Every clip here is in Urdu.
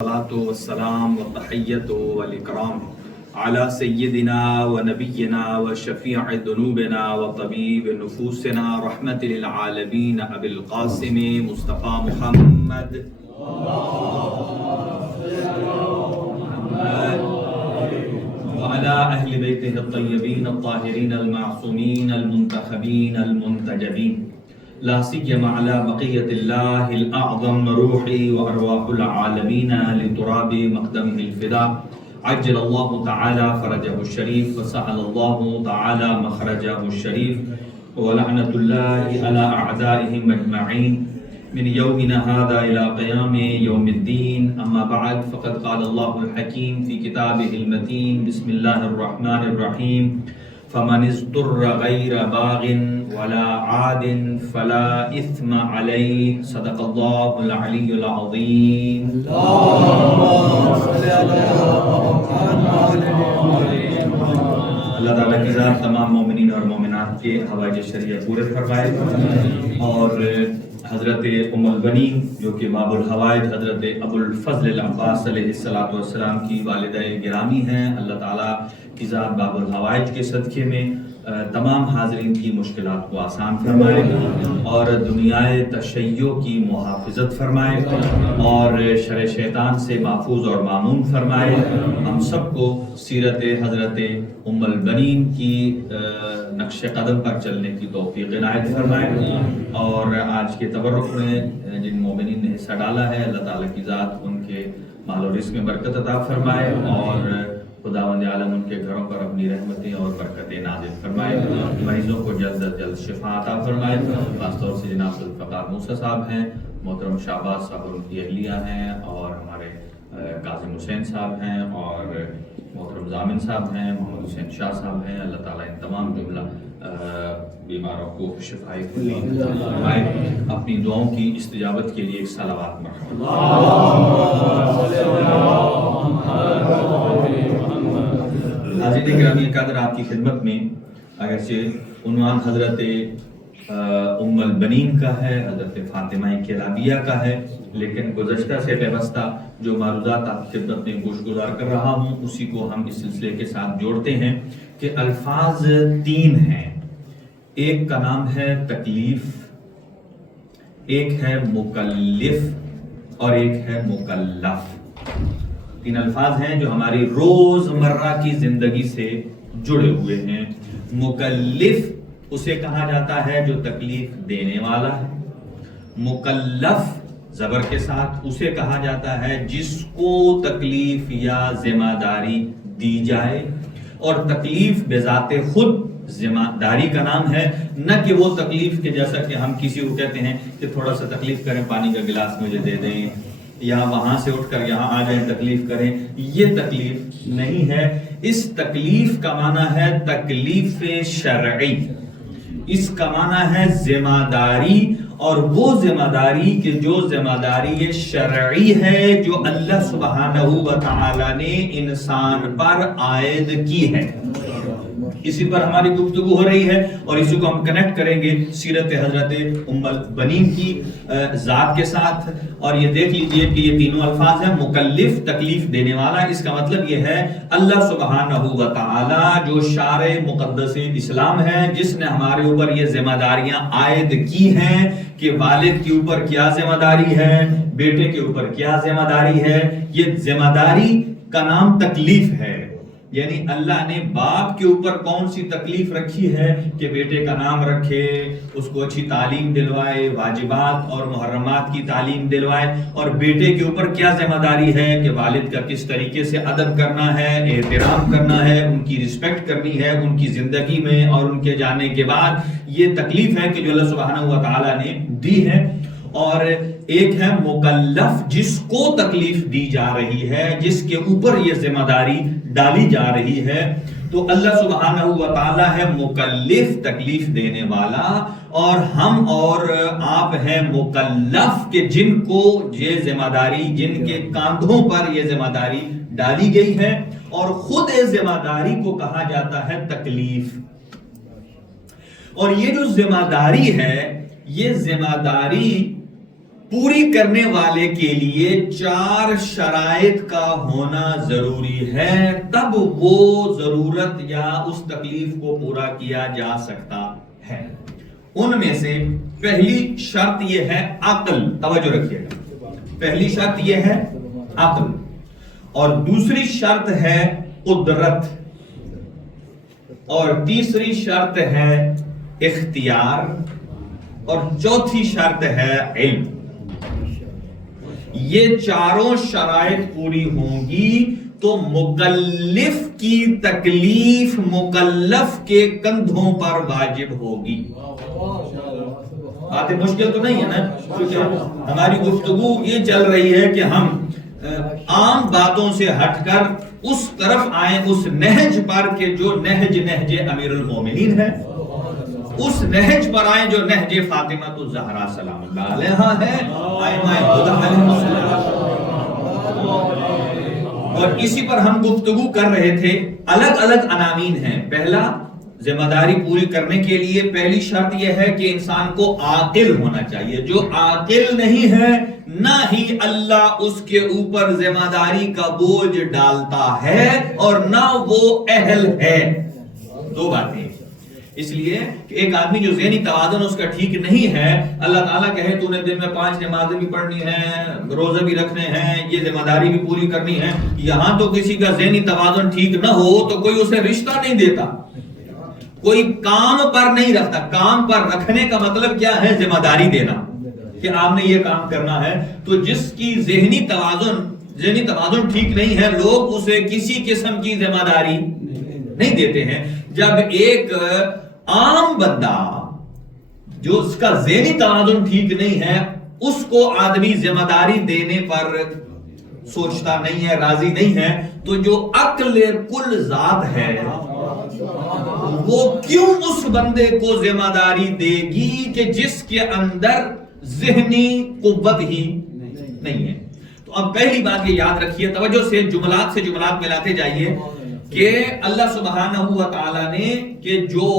الصلاة والسلام والتحية والإكرام على سيدنا ونبينا وشفيع ذنوبنا وطبيب نفوسنا رحمة للعالمين أبي القاسم مصطفى محمد وعلى أهل بيته الطيبين الطاهرين المعصومين المنتخبين المنتجبين لا سيما على بقية الله الأعظم روحي وأرواح العالمين لتراب مقدمه الفداء عجل الله تعالى فرجه الشريف وسهل الله تعالى مخرجه الشريف ولعنة الله على أعدائهم أجمعين من يومنا هذا إلى قيام يوم الدين. أما بعد فقد قال الله الحكيم في كتابه المتين بسم الله الرحمن الرحيم فمن اضطر غير باغ ولا عاد فلا إثم عليه صدق الله العلي العظيم. اللہ تعالیٰ کی ذات تمام مومنین اور مومنات کے حوائج شرعیہ پورے فرمائے اور حضرت ام البنین جو کہ باب الحوائج حضرت ابو الفضل العباس علیہ السلام کی والدہ گرامی ہیں، اللہ تعالیٰ کی ذات باب الحوائج کے صدقے میں تمام حاضرین کی مشکلات کو آسان فرمائے اور دنیائے تشیع کی محافظت فرمائے اور شر شیطان سے محفوظ اور مامون فرمائے. ہم سب کو سیرت حضرت ام البنین کی نقش قدم پر چلنے کی توفیق عنایت فرمائے اور آج کے تبرک میں جن مومنین نے حصہ ڈالا ہے اللہ تعالیٰ کی ذات ان کے مال و رزق میں برکت عطا فرمائے اور خداوند عالم ان کے گھروں پر اپنی رحمتیں اور برکتیں نازل فرمائے. مریضوں کو جلد از جلد شفا عطا فرمائے. خاص طور سے جناب الفقار موسیٰ صاحب ہیں، محترم شہباز صاحب ان کی اہلیہ ہیں اور ہمارے کاظم حسین صاحب ہیں اور محترم ضامن صاحب ہیں، محمد حسین شاہ صاحب ہیں. اللہ تعالیٰ ان تمام جملہ بیماروں کو شفائے کلی فرمائے. اپنی دعاؤں کی استجابت کے لیے ایک صلوات مرحبا. حاضرین گرامی قدر، آپ کی خدمت میں اگرچہ عنوان حضرت ام البنین کا ہے، حضرت فاطمہ کلابیہ کا ہے، لیکن گزشتہ سے پیوستہ جو معروضات آپ کی خدمت میں گوش گزار کر رہا ہوں اسی کو ہم اس سلسلے کے ساتھ جوڑتے ہیں کہ الفاظ تین ہیں. ایک کا نام ہے تکلیف، ایک ہے مکلف اور ایک ہے مکلف. تین الفاظ ہیں جو ہماری روزمرہ کی زندگی سے جڑے ہوئے ہیں. مکلف اسے کہا جاتا ہے جو تکلیف دینے والا ہے. مکلف زبر کے ساتھ اسے کہا جاتا ہے جس کو تکلیف یا ذمہ داری دی جائے، اور تکلیف بذات خود ذمہ داری کا نام ہے، نہ کہ وہ تکلیف کے جیسا کہ ہم کسی کو کہتے ہیں کہ تھوڑا سا تکلیف کریں، پانی کا گلاس مجھے دے دیں، یا وہاں سے اٹھ کر یہاں آ جائیں تکلیف کریں. یہ تکلیف نہیں ہے. اس تکلیف کا معنی ہے تکلیف شرعی، اس کا معنی ہے ذمہ داری، اور وہ ذمہ داری کہ جو ذمہ داری شرعی ہے جو اللہ سبحانہ و تعالی نے انسان پر عائد کی ہے. اسی پر ہماری گفتگو ہو رہی ہے اور اسی کو ہم کنیکٹ کریں گے سیرت حضرت ام البنین کی ذات کے ساتھ. اور یہ دیکھ لیجئے کہ یہ تینوں الفاظ ہیں. مکلف تکلیف دینے والا، اس کا مطلب یہ ہے اللہ سبحانہ و تعالی جو شارع مقدس اسلام ہے، جس نے ہمارے اوپر یہ ذمہ داریاں عائد کی ہیں کہ والد کے اوپر کیا ذمہ داری ہے، بیٹے کے اوپر کیا ذمہ داری ہے. یہ ذمہ داری کا نام تکلیف ہے. یعنی اللہ نے باپ کے اوپر کون سی تکلیف رکھی ہے کہ بیٹے کا نام رکھے، اس کو اچھی تعلیم دلوائے، واجبات اور محرمات کی تعلیم دلوائے، اور بیٹے کے اوپر کیا ذمہ داری ہے کہ والد کا کس طریقے سے ادب کرنا ہے، احترام کرنا ہے، ان کی رسپیکٹ کرنی ہے ان کی زندگی میں اور ان کے جانے کے بعد. یہ تکلیف ہے کہ جو اللہ سبحانہ و تعالیٰ نے دی ہے. اور ایک ہے مکلف جس کو تکلیف دی جا رہی ہے، جس کے اوپر یہ ذمہ داری ڈالی جا رہی ہے. تو اللہ سبحانہ و تعالی ہے مکلف تکلیف دینے والا، اور ہم اور آپ ہیں مکلف کہ جن کو یہ ذمہ داری، جن کے کاندھوں پر یہ ذمہ داری ڈالی گئی ہے. اور خود ذمہ داری کو کہا جاتا ہے تکلیف. اور یہ جو ذمہ داری ہے، یہ ذمہ داری پوری کرنے والے کے لیے 4 شرائط کا ہونا ضروری ہے، تب وہ ضرورت یا اس تکلیف کو پورا کیا جا سکتا ہے۔ ان میں سے پہلی شرط یہ ہے عقل، توجہ رکھیے گا، پہلی شرط یہ ہے عقل، اور دوسری شرط ہے قدرت، اور تیسری شرط ہے اختیار، اور چوتھی شرط ہے علم۔ یہ چاروں شرائط پوری ہوں گی تو مکلف کی تکلیف مکلف کے کندھوں پر واجب ہوگی۔ باتیں مشکل تو نہیں ہے نا، کیونکہ ہماری گفتگو یہ چل رہی ہے کہ ہم عام باتوں سے ہٹ کر اس طرف آئیں، اس نہج پر کہ جو نہج امیر المومنین ہے، اس نہج پر آئیں جو نہج فاطمہ الزہرا سلام اللہ علیہا ہے، ائمہ ہدی علیہم السلام۔ اور اسی پر ہم گفتگو کر رہے تھے۔ الگ الگ عناوین ہیں۔ پہلا، ذمہ داری پوری کرنے کے لیے پہلی شرط یہ ہے کہ انسان کو عاقل ہونا چاہیے۔ جو عاقل نہیں ہے نہ ہی اللہ اس کے اوپر ذمہ داری کا بوجھ ڈالتا ہے اور نہ وہ اہل ہے۔ دو باتیں، اس لیے کہ ایک آدمی جو ذہنی توازن اس کا ٹھیک نہیں ہے، اللہ تعالیٰ کہے تو نے دن میں 5 نمازیں بھی پڑھنی ہیں، روزے بھی رکھنے ہیں، یہ ذمہ داری بھی پوری کرنی ہے، یہاں تو کسی کا ذہنی توازن ٹھیک نہ ہو تو کوئی اسے رشتہ نہیں دیتا، کوئی کام پر نہیں رکھتا۔ کام پر رکھنے کا مطلب کیا ہے؟ ذمہ داری دینا کہ آپ نے یہ کام کرنا ہے۔ تو جس کی ذہنی توازن ٹھیک نہیں ہے، لوگ اسے کسی قسم کی ذمہ داری نہیں دیتے ہیں۔ جب ایک عام بندہ جو اس کا ذہنی توازن ٹھیک نہیں ہے، اس کو آدمی ذمہ داری دینے پر سوچتا نہیں ہے، راضی نہیں ہے، تو جو عقل کل ذات ہے وہ کیوں اس بندے کو ذمہ داری دے گی کہ جس کے اندر ذہنی قوت ہی نہیں ہے؟ تو اب پہلی بات یہ یاد رکھیے، توجہ سے جملات ملاتے جائیے کہ اللہ سبحانہ و تعالی نے کہ جو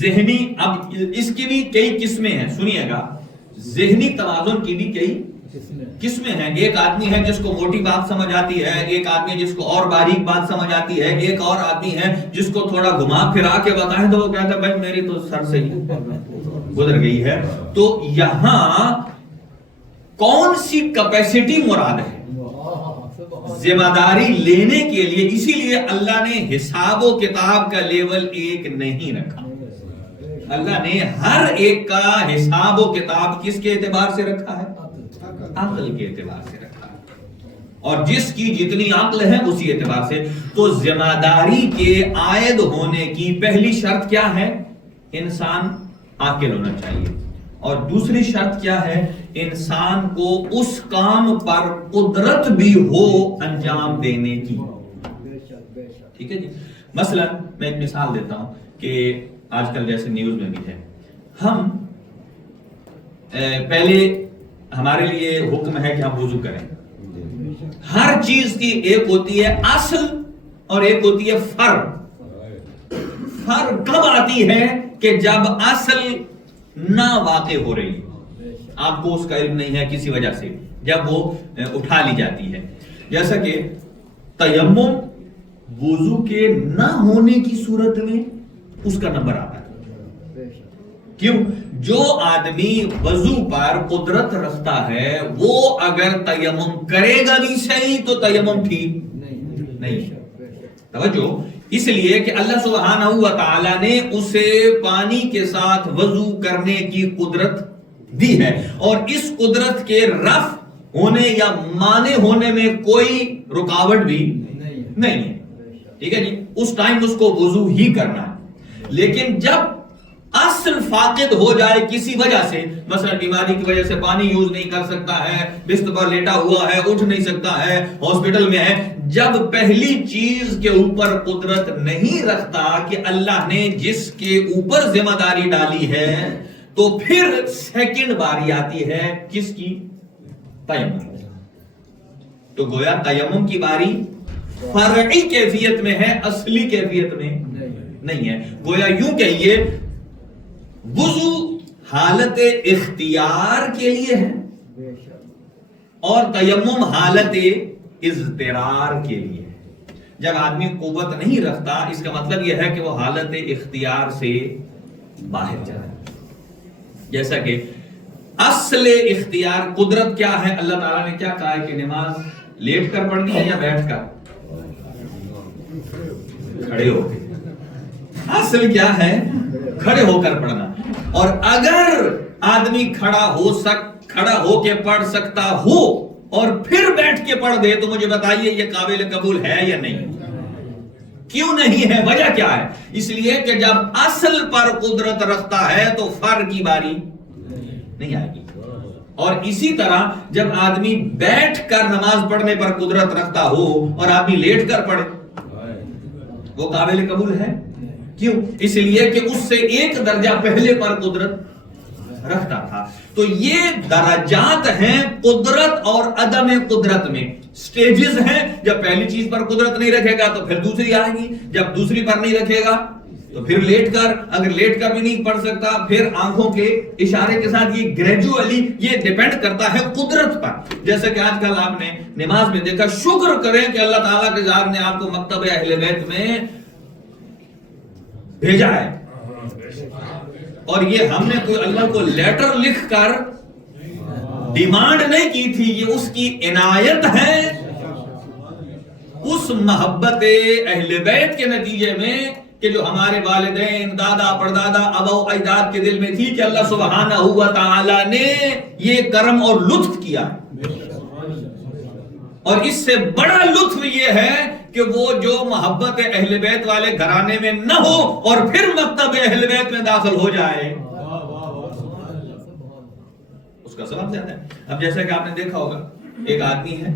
ذہنی، اب اس کی بھی کئی قسمیں ہیں، سنیے گا، ذہنی توازن کی بھی کئی قسمیں ہیں۔ ایک آدمی ہے جس کو موٹی بات سمجھ آتی ہے، ایک آدمی ہے جس کو اور باریک بات سمجھ آتی ہے، ایک اور آدمی ہے جس کو تھوڑا گھما پھرا کے بتائیں تو وہ کہتا ہے بھائی میری تو سر سے ہی گزر گئی ہے۔ تو یہاں کون سی کیپیسٹی مراد ہے ذمہ داری لینے کے لیے؟ اسی لیے اللہ نے حساب و کتاب کا لیول ایک نہیں رکھا۔ اللہ نے ہر ایک کا حساب و کتاب کس کے اعتبار سے رکھا ہے؟ عقل کے اعتبار سے رکھا ہے، اور جس کی جتنی عقل ہے اسی اعتبار سے۔ تو ذمہ داری کے عائد ہونے کی پہلی شرط کیا ہے؟ انسان عاقل ہونا چاہیے، اور دوسری شرط کیا ہے؟ انسان کو اس کام پر قدرت بھی ہو انجام دینے کی۔ ٹھیک ہے جی؟ مثلا میں ایک مثال دیتا ہوں کہ آج کل جیسے نیوز میں بھی ہے، ہم پہلے ہمارے لیے حکم ہے کہ ہم وضو کریں۔ ہر چیز کی ایک ہوتی ہے اصل اور ایک ہوتی ہے فرع۔ فرع کب آتی ہے؟ کہ جب اصل نہ واقع ہو رہی، آپ کو اس کا علم نہیں ہے کسی وجہ سے، جب وہ اٹھا لی جاتی ہے۔ جیسا کہ تیمم وضو کے نہ ہونے کی صورت میں اس کا نمبر آتا ہے۔ کیوں؟ جو آدمی وضو پر قدرت رکھتا ہے وہ اگر تیمم کرے گا بھی صحیح تو تیمم ٹھیک نہیں۔ توجہ، اس لیے کہ اللہ سبحانہ و تعالی نے اسے پانی کے ساتھ وضو کرنے کی قدرت دی ہے، اور اس قدرت کے رفع ہونے یا مانع ہونے میں کوئی رکاوٹ بھی نہیں ہے۔ ٹھیک ہے جی؟ اس ٹائم اس کو وضو ہی کرنا ہے۔ لیکن جب اصل فاقد ہو جائے کسی وجہ سے، مثلا بیماری کی وجہ سے پانی یوز نہیں کر سکتا ہے، بستر پر لیٹا ہوا ہے، اٹھ نہیں سکتا ہے، ہاسپٹل میں ہے، جب پہلی چیز کے اوپر قدرت نہیں رکھتا کہ اللہ نے جس کے اوپر ذمہ داری ڈالی ہے، تو پھر سیکنڈ باری آتی ہے کس کی؟ تیمم۔ تو گویا تیمم کی باری فرعی کیفیت میں ہے، اصلی کیفیت میں نہیں ہے۔ گویا یوں کہیے وضو حالت اختیار کے لیے ہے اور تیمم حالت اضطرار کے لیے ہے. جب آدمی قوت نہیں رکھتا اس کا مطلب یہ ہے کہ وہ حالت اختیار سے باہر چلا جائے. جیسا کہ اصل اختیار قدرت کیا ہے؟ اللہ تعالیٰ نے کیا کہا ہے کہ نماز لیٹ کر پڑھنی ہے یا بیٹھ کر؟ کھڑے ہو کے. اصل کیا ہے؟ کھڑے ہو کر پڑھنا. اور اگر آدمی کھڑا ہو کے پڑھ سکتا ہو اور پھر بیٹھ کے پڑھ دے تو مجھے بتائیے یہ قابل قبول ہے یا نہیں؟ کیوں نہیں ہے؟ وجہ کیا ہے؟ اس لیے کہ جب اصل پر قدرت رکھتا ہے تو فرع کی باری نہیں آئے گی. اور اسی طرح جب آدمی بیٹھ کر نماز پڑھنے پر قدرت رکھتا ہو اور آدمی لیٹ کر پڑھے وہ قابل قبول ہے؟ کیوں؟ اس لیے کہ اس سے ایک درجہ پہلے پر قدرت رکھتا تھا. تو یہ درجات ہیں قدرت اور عدم قدرت میں، سٹیجز ہیں. جب پہلی چیز پر قدرت نہیں رکھے گا تو پھر دوسری آئے گی، جب دوسری پر نہیں رکھے گا تو پھر لیٹ کر، اگر لیٹ کر بھی نہیں پڑھ سکتا پھر آنکھوں کے اشارے کے ساتھ. یہ گریجولی یہ ڈیپینڈ کرتا ہے قدرت پر. جیسے کہ آج کل آپ نے نماز میں دیکھا، شکر کریں کہ اللہ تعالیٰ کے ذات نے آپ کو مکتب اہل بیت میں بھیجا ہے. اور یہ ہم نے کوئی اللہ کو لیٹر لکھ کر ڈیمانڈ نہیں کی تھی، یہ اس کی عنایت ہے. اس محبت اہل بیت کے نتیجے میں کہ جو ہمارے والدین، دادا، پردادا، ابا و اجداد کے دل میں تھی کہ اللہ سبحانہ و تعالی نے یہ کرم اور لطف کیا. اور اس سے بڑا لطف یہ ہے کہ وہ جو محبت اہل بیت والے گھرانے میں نہ ہو اور پھر مکتب اہل بیت میں داخل ہو جائے، اس کا سبب زیادہ ہے. اب جیسا کہ آپ نے دیکھا ہوگا، ایک آدمی ہے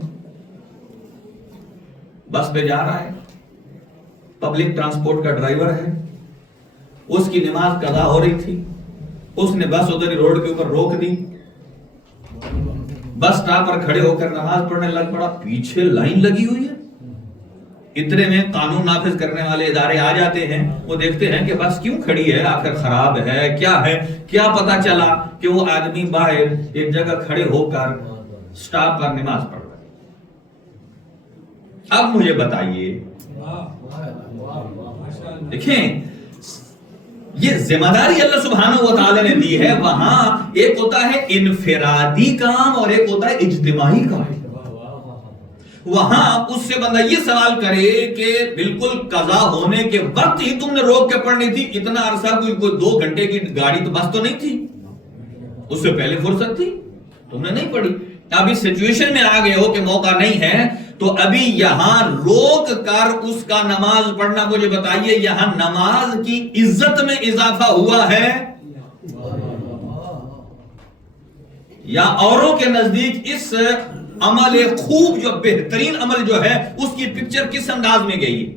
بس پہ جا رہا ہے، پبلک ٹرانسپورٹ کا ڈرائیور ہے، اس کی نماز قضا ہو رہی تھی، اس نے بس ادھر روڈ کے اوپر روک دی، بس سٹاپ پر کھڑے ہو کر نماز پڑھنے لگ پڑا. پیچھے لائن لگی ہوئی ہے. اتنے میں قانون نافذ کرنے والے ادارے آ جاتے ہیں، وہ دیکھتے ہیں کہ بس کیوں کھڑی ہے، آخر خراب ہے کیا پتا چلا کہ وہ آدمی باہر ایک جگہ کھڑے ہو کر سٹاپ پر نماز پڑھ رہا ہے. اب مجھے بتائیے، دیکھیں یہ ذمہ داری اللہ سبحانہ و تعالی نے دی ہے. وہاں ایک ہوتا ہے انفرادی کام اور ایک ہوتا ہے اجتماعی کام. وہاں اس سے بندہ یہ سوال کرے کہ بالکل قضا ہونے کے وقت ہی تم نے روک کے پڑھنی تھی، اتنا عرصہ کوئی 2 گھنٹے کی گاڑی تو بس تو نہیں تھی، اس سے پہلے فرصت تھی، تم نے نہیں پڑھی. اب اس سچویشن میں آ گئے ہو کہ موقع نہیں ہے تو ابھی یہاں روک کر اس کا نماز پڑھنا، مجھے بتائیے یہاں نماز کی عزت میں اضافہ ہوا ہے یا اوروں کے نزدیک اس عمل خوب جو بہترین عمل جو ہے اس کی پکچر کس انداز میں گئی؟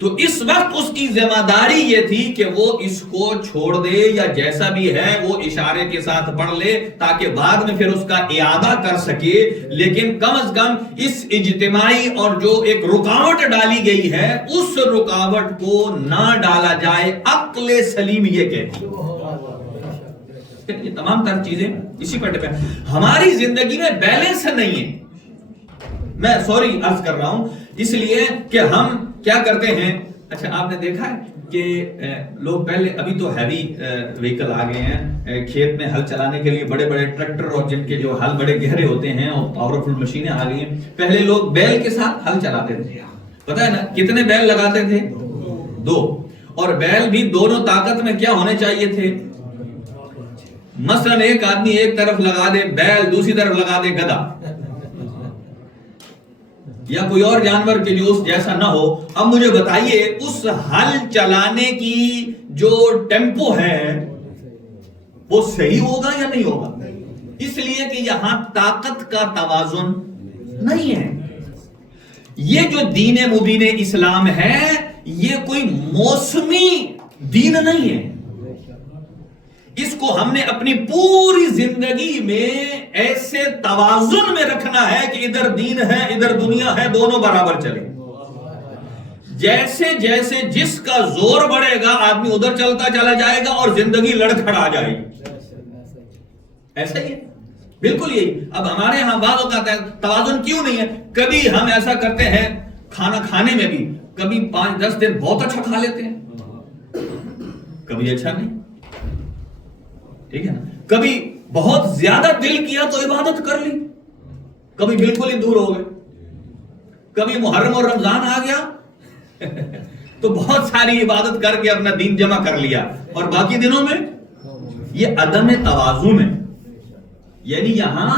تو اس وقت اس کی ذمہ داری یہ تھی کہ وہ اس کو چھوڑ دے یا جیسا بھی ہے وہ اشارے کے ساتھ پڑھ لے تاکہ بعد میں پھر اس کا اعادہ کر سکے. لیکن کم از کم اس اجتماعی اور جو ایک رکاوٹ ڈالی گئی ہے اس رکاوٹ کو نہ ڈالا جائے. عقل سلیم یہ کہتی ہے. یہ تمام تر چیزیں اسی پر ڈیپینڈ. ہماری زندگی میں بیلنس نہیں ہے. میں سوری عرض کر رہا ہوں اس لیے کہ ہم کیا کرتے ہیں. اچھا آپ نے دیکھا ہے کہ لوگ پہلے، ابھی تو ہیوی وہیکل آ گئے ہیں، کھیت میں ہل چلانے کے لیے بڑے بڑے ٹریکٹر اور جن کے جو ہل بڑے گہرے ہوتے ہیں اور پاورفل مشینیں آ گئی ہیں. پہلے لوگ بیل کے ساتھ ہل چلاتے تھے. پتہ ہے نا کتنے بیل لگاتے تھے؟ 2. اور بیل بھی دونوں طاقت میں کیا ہونے چاہیے تھے؟ مثلا ایک آدمی ایک طرف لگا دے بیل، دوسری طرف لگا دے گدھا یا کوئی اور جانور کے جو اس جیسا نہ ہو. اب مجھے بتائیے اس ہل چلانے کی جو ٹیمپو ہے وہ صحیح ہوگا یا نہیں ہوگا؟ اس لیے کہ یہاں طاقت کا توازن نہیں ہے. یہ جو دین مبین اسلام ہے یہ کوئی موسمی دین نہیں ہے. اس کو ہم نے اپنی پوری زندگی میں ایسے توازن میں رکھنا ہے کہ ادھر دین ہے ادھر دنیا ہے، دونوں برابر چلے. جیسے جیسے جس کا زور بڑھے گا آدمی ادھر چلتا چلا جائے گا اور زندگی لڑکھڑا جائے گی. ایسا ہی ہے بالکل یہی. اب ہمارے یہاں بعض اوقات توازن کیوں نہیں ہے؟ کبھی ہم ایسا کرتے ہیں کھانا کھانے میں بھی، کبھی 5-10 دن بہت اچھا کھا لیتے ہیں، کبھی اچھا نہیں، ٹھیک ہے نا. کبھی بہت زیادہ دل کیا تو عبادت کر لی، کبھی بالکل ہی دور ہو گئے. کبھی محرم اور رمضان آ گیا تو بہت ساری عبادت کر کے اپنا دین جمع کر لیا، اور باقی دنوں میں یہ عدم توازن ہے. یعنی یہاں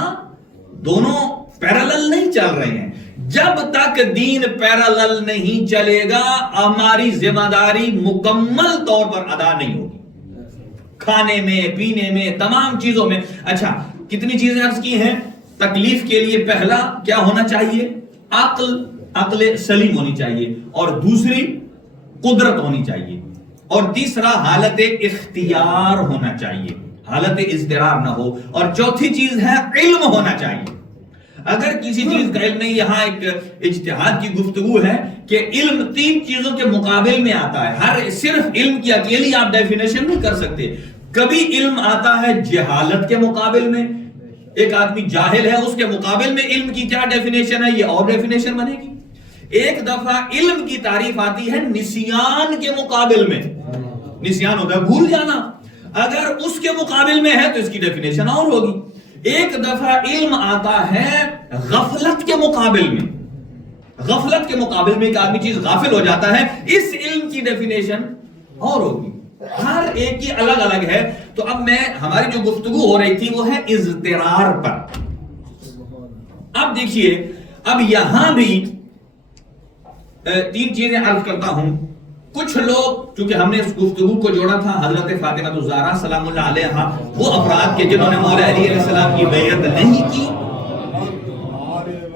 دونوں پیرالل نہیں چل رہے ہیں. جب تک دین پیرالل نہیں چلے گا ہماری ذمہ داری مکمل طور پر ادا نہیں ہوگی، کھانے میں، پینے میں، تمام چیزوں میں. اچھا کتنی چیزیں عرض کی ہیں؟ تکلیف کے لیے پہلا کیا ہونا چاہیے؟ عقل سلیم ہونی چاہیے، اور دوسری قدرت ہونی چاہیے، اور تیسرا حالت اختیار ہونا چاہیے، حالت اضطرار نہ ہو، اور چوتھی چیز ہے علم ہونا چاہیے. اگر کسی چیز کا علم نہیں، یہاں ایک اجتہاد کی گفتگو ہے کہ علم 3 چیزوں کے مقابل میں آتا ہے. ہر صرف علم کی اکیلی آپ ڈیفینیشن نہیں کر سکتے. کبھی علم آتا ہے جہالت کے مقابل میں، ایک آدمی جاہل ہے، اس کے مقابل میں علم کی کیا ڈیفینیشن ہے، یہ اور ڈیفینیشن بنے گی. ایک دفعہ علم کی تعریف آتی ہے نسیان کے مقابل میں. نسیان ہوتا ہے بھول جانا، اگر اس کے مقابل میں ہے تو اس کی ڈیفینیشن اور ہوگی. ایک دفعہ علم آتا ہے غفلت کے مقابل میں. غفلت کے مقابل میں ایک آدمی چیز غافل ہو جاتا ہے، اس علم کی ڈیفینیشن اور ہوگی. ہر ایک کی الگ الگ ہے. تو اب ہماری جو گفتگو ہو رہی تھی وہ ہے اضطرار پر. اب دیکھیے، اب یہاں بھی 3 چیزیں عرض کرتا ہوں. کچھ لوگ، چونکہ ہم نے اس گفتگو کو جوڑا تھا حضرت فاطمہ الزہرا سلام اللہ علیہا، وہ افراد کے جنہوں نے مولا علی علیہ السلام کی بیعت نہیں کی،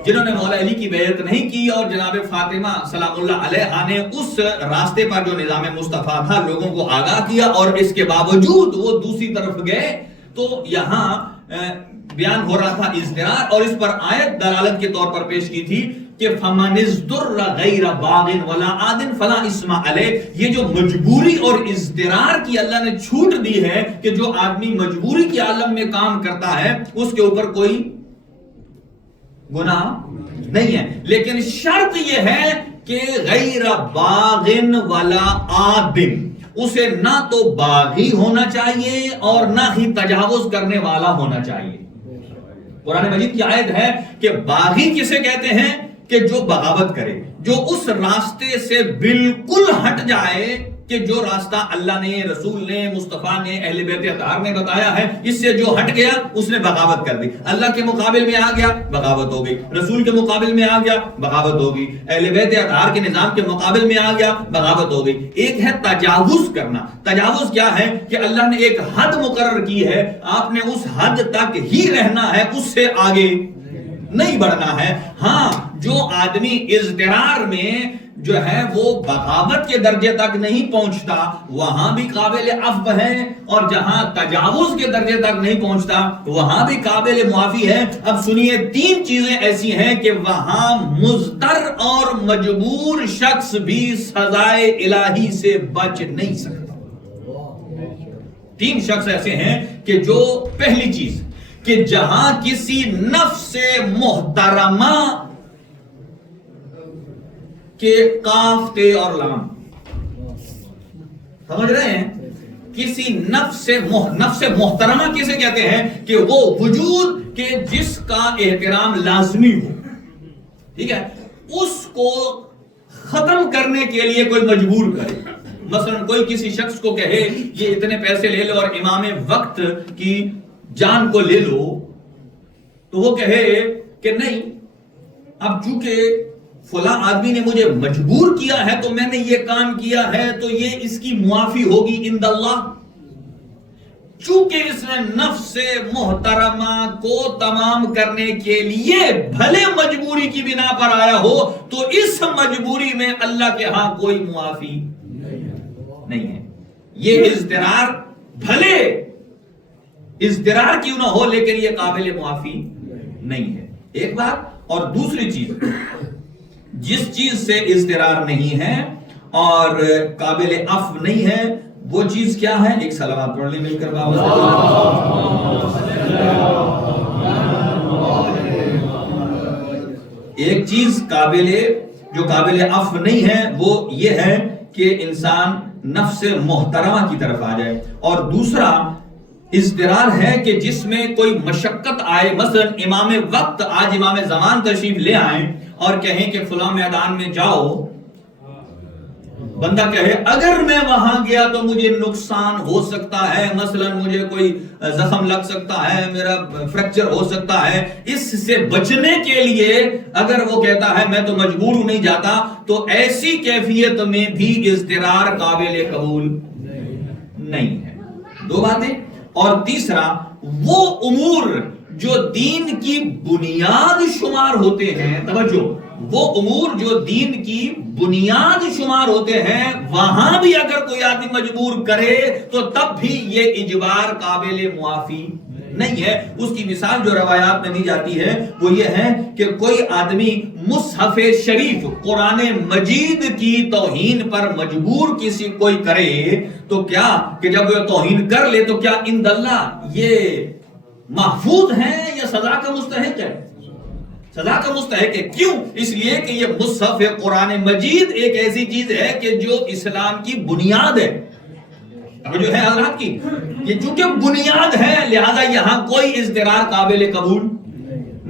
جنہوں نے مولا علی کی بیعت نہیں کی، اور جناب فاطمہ سلام اللہ علیہا نے اس راستے پر جو نظام مصطفیٰ تھا لوگوں کو آگاہ کیا، اور اس کے باوجود وہ دوسری طرف گئے. تو یہاں بیان ہو رہا تھا اضطرار، اور اس پر آیت دلالت کے طور پر پیش کی تھی کہ فَمَنِ اضْطُرَّ غَيْرَ بَاغٍ وَلَا عَادٍ فَلَا إِثْمَ عَلَيْهِ. یہ جو مجبوری اور اضطرار کی اللہ نے چھوٹ دی ہے کہ جو آدمی مجبوری کے عالم میں کام کرتا ہے اس کے اوپر کوئی گناہ نہیں ہے. لیکن شرط یہ ہے کہ غیر باغ ولا عاد، اسے نہ تو باغی ہونا چاہیے اور نہ ہی تجاوز کرنے والا ہونا چاہیے. قرآن مجید کی آیت ہے کہ باغی کسے کہتے ہیں؟ کہ جو بغاوت کرے، جو اس راستے سے بالکل ہٹ جائے کہ جو راستہ اللہ نے، رسول نے، مصطفیٰ نے، اہل بیت اطہار نے بتایا ہے، اس سے جو ہٹ گیا اس نے بغاوت کر دی. اللہ کے مقابل میں آ گیا، بغاوت ہو گئی. رسول کے مقابل میں آ گیا، بغاوت ہو گئی. اہل بیت اطہار کے نظام کے مقابل میں آ گیا، بغاوت ہو گئی. ایک ہے تجاوز کرنا. تجاوز کیا ہے؟ کہ اللہ نے ایک حد مقرر کی ہے، آپ نے اس حد تک ہی رہنا ہے، اس سے آگے نہیں بڑھنا ہے. ہاں جو آدمی اضطرار میں جو ہے وہ بغاوت کے درجے تک نہیں پہنچتا وہاں بھی قابل عفو ہے، اور جہاں تجاوز کے درجے تک نہیں پہنچتا وہاں بھی قابل معافی ہے. اب سنیے، 3 چیزیں ایسی ہیں کہ وہاں مضطر اور مجبور شخص بھی سزائے الہی سے بچ نہیں سکتا. 3 شخص ایسے ہیں کہ جو، پہلی چیز کہ جہاں کسی نفس محترمہ کہ قاف تے اور لام، سمجھ رہے ہیں؟ کسی نفس محترمہ کسے کہتے ہیں؟ کہ وہ وجود کہ جس کا احترام لازمی ہو، ٹھیک ہے، اس کو ختم کرنے کے لیے کوئی مجبور کرے. مثلا کوئی کسی شخص کو کہے یہ اتنے پیسے لے لو اور امام وقت کی جان کو لے لو، تو وہ کہے کہ نہیں، اب چونکہ فلاں آدمی نے مجھے مجبور کیا ہے تو میں نے یہ کام کیا ہے تو یہ اس کی معافی ہوگی عند اللہ. چونکہ اس نے نفس محترمہ کو تمام کرنے کے لیے بھلے مجبوری کی بنا پر آیا ہو تو اس مجبوری میں اللہ کے ہاں کوئی معافی نہیں ہے. یہ اضطرار بھلے اضطرار کیوں نہ ہو لیکن یہ قابل معافی نہیں ہے. ایک بات. اور دوسری چیز، جس چیز سے اضطرار نہیں ہے اور قابل عفو نہیں ہے وہ چیز کیا ہے؟ ایک صلوات پڑھ لیں مل کر ایک چیز جو قابل عفو نہیں ہے وہ یہ ہے کہ انسان نفس محترمہ کی طرف آ جائے، اور دوسرا اضطرار ہے کہ جس میں کوئی مشقت آئے، مثلا امام وقت آج امام زمان تشریف لے آئیں اور کہیں کہ فلاں میدان میں جاؤ، بندہ کہے اگر میں وہاں گیا تو مجھے نقصان ہو سکتا ہے، مثلا مجھے کوئی زخم لگ سکتا ہے، میرا فریکچر ہو سکتا ہے، اس سے بچنے کے لیے اگر وہ کہتا ہے میں تو مجبور ہوں نہیں جاتا، تو ایسی کیفیت میں بھی اضطرار قابل قبول نہیں ہے۔ دو باتیں۔ اور تیسرا وہ امور جو دین کی بنیاد شمار ہوتے ہیں، توجہ، وہ امور جو دین کی بنیاد شمار ہوتے ہیں، وہاں بھی اگر کوئی آدمی مجبور کرے تو تب بھی یہ اجبار قابل معافی نہیں ہے۔ اس کی مثال جو روایات میں دی جاتی ہے وہ یہ ہے کہ کوئی آدمی مصحف شریف قرآن مجید کی توہین پر مجبور کسی کوئی کرے تو کیا کہ جب وہ توہین کر لے تو کیا عند اللہ یہ محفوظ ہے یا سزا کا مستحق ہے؟ سزا کا مستحق ہے۔ کیوں؟ اس لیے کہ یہ مصحف قرآن مجید ایک ایسی چیز ہے کہ جو اسلام کی بنیاد ہے، جو ہے حضرات کی، یہ چونکہ بنیاد ہے لہذا یہاں کوئی اضطرار قابل قبول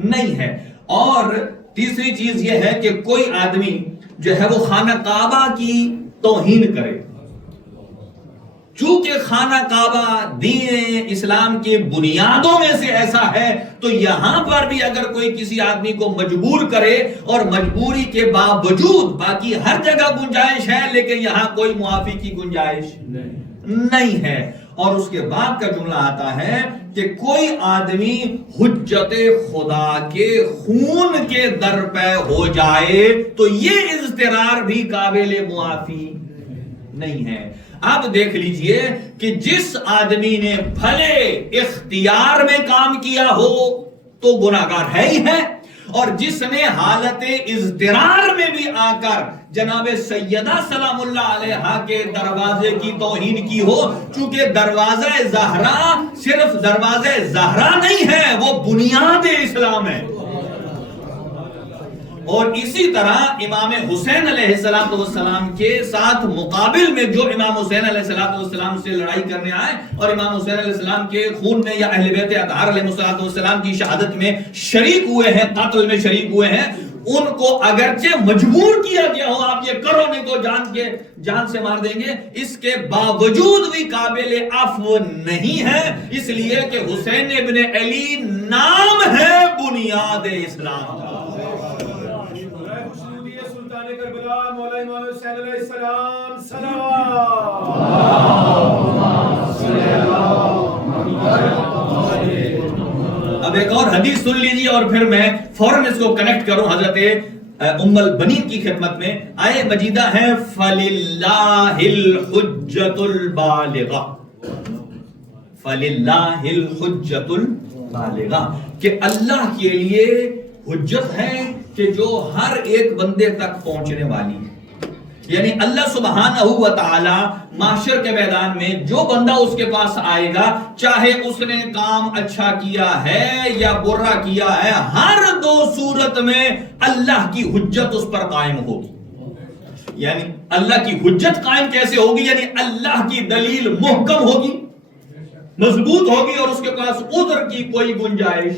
نہیں ہے۔ اور تیسری چیز یہ ہے کہ کوئی آدمی جو ہے وہ خانہ کعبہ کی توہین کرے، چونکہ خانہ کعبہ دین اسلام کی بنیادوں میں سے ایسا ہے، تو یہاں پر بھی اگر کوئی کسی آدمی کو مجبور کرے اور مجبوری کے باوجود باقی ہر جگہ گنجائش ہے لیکن یہاں کوئی معافی کی گنجائش نہیں ہے۔ اور اس کے بعد کا جملہ آتا ہے کہ کوئی آدمی حجت خدا کے خون کے در پہ ہو جائے تو یہ اضطرار بھی قابل معافی نہیں ہے۔ اب دیکھ لیجئے کہ جس آدمی نے بھلے اختیار میں کام کیا ہو تو گناہگار ہے ہی ہے، اور جس نے حالت اضطرار میں بھی آ کر جناب سیدہ سلام اللہ علیہا کے دروازے کی توہین کی ہو، چونکہ دروازہ زہرا صرف دروازہ زہرا نہیں ہے، وہ بنیاد اسلام ہے۔ اور اسی طرح امام حسین علیہ السلام کے ساتھ مقابل میں جو امام حسین علیہ السلام سے لڑائی کرنے آئے اور امام حسین علیہ السلام کے خون میں یا اہل بیت اطہار علیہ السلام کی شہادت میں شریک ہوئے ہیں، قتل میں شریک ہوئے ہیں، ان کو اگرچہ مجبور کیا گیا ہو آپ یہ کرو نہیں تو جان سے مار دیں گے، اس کے باوجود بھی قابل عفو نہیں ہے، اس لیے کہ حسین ابن علی نام ہے بنیاد اسلام کا۔ کربلا مولا امام حسین علیہ السلام اب ایک اور حدیث سن لیجیے اور پھر میں فوراً اس کو کنیکٹ کروں حضرت ام البنین کی خدمت میں۔ آیہ مجیدہ ہے فَلِلَّهِ الْحُجَّةُ الْبَالِغَةُ، فَلِلَّهِ الْحُجَّةُ الْبَالِغَةُ، کہ اللہ کے لیے حجت ہے کہ جو ہر ایک بندے تک پہنچنے والی ہے، یعنی اللہ سبحانہ و تعالی محشر کے میدان میں جو بندہ اس کے پاس آئے گا، چاہے اس نے کام اچھا کیا ہے یا برا کیا ہے، ہر دو صورت میں اللہ کی حجت اس پر قائم ہوگی۔ یعنی اللہ کی حجت قائم کیسے ہوگی؟ یعنی اللہ کی دلیل محکم ہوگی، مضبوط ہوگی، اور اس کے پاس عذر کی کوئی گنجائش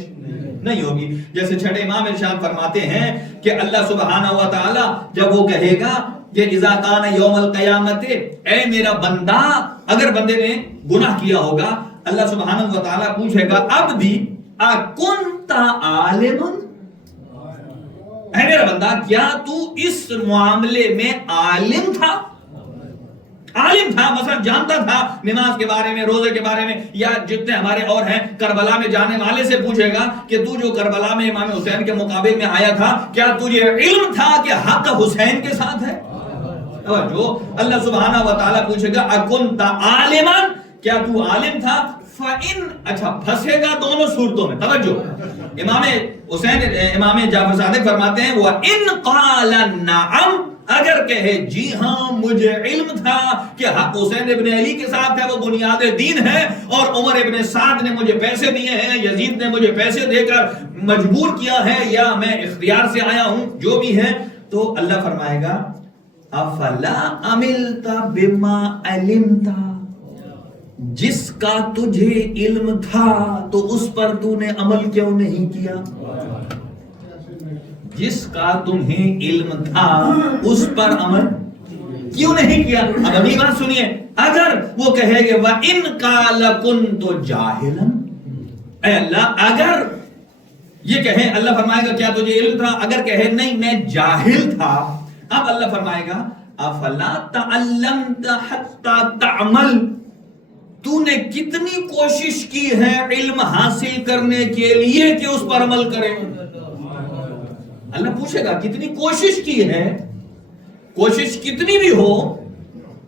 نہیں ہوگی۔ جیسے چھٹے امام ارشاد فرماتے ہیں کہ اللہ سبحانہ و تعالی جب وہ کہے گا کہ اذا کان یوم القیامت، اے میرا بندہ، اگر بندے نے گناہ کیا ہوگا، اللہ سبحانہ و تعالی پوچھے گا عبدی اکنت عالما، اے میرا بندہ کیا تو اس معاملے میں عالم تھا؟ عالم تھا، مثلا جانتا تھا نماز کے بارے میں، روزے کے بارے میں، یا جتنے ہمارے اور ہیں کربلا میں جانے والے سے پوچھے گا کہ تو جو کربلا میں امام حسین کے مقابل میں آیا تھا، کیا تجھے علم تھا کہ حق حسین کے ساتھ ہے؟ جو اللہ سبحانہ و تعالیٰ پوچھے گا اکنت عالما، کیا تو عالم تھا؟ فَإِن، اچھا پھنسے گا دونوں صورتوں میں، توجہ، امام حسین امام جعفر صادق فرماتے ہیں وہ ان قال نعم، اگر کہے جی ہاں مجھے علم تھا کہ حق حسین ابن علی کے ساتھ ہے، وہ بنیاد دین ہے، اور عمر ابن سعد نے مجھے پیسے دیے ہیں، یزید نے مجھے پیسے دے کر مجبور کیا ہے، یا میں اختیار سے آیا ہوں، جو بھی ہے، تو اللہ فرمائے گا افلا عملت بما علمت، جس کا تجھے علم تھا تو اس پر تو نے عمل کیوں نہیں کیا؟ جس کا تمہیں علم تھا اس پر عمل کیوں نہیں کیا؟ اب اگلی بات سنیے، اگر وہ کہے گے وَإِن قَالَ كُنْتُ جَاهِلًا، اے اللہ اگر یہ کہے، اللہ فرمائے گا کیا تجھے علم تھا؟ اگر کہے نہیں میں جاہل تھا، اب اللہ فرمائے گا افلا تعلمت حتى تعمل، تو نے کتنی کوشش کی ہے علم حاصل کرنے کے لیے کہ اس پر عمل کرے؟ اللہ پوچھے گا کتنی کوشش کی ہے؟ کوشش کتنی بھی ہو،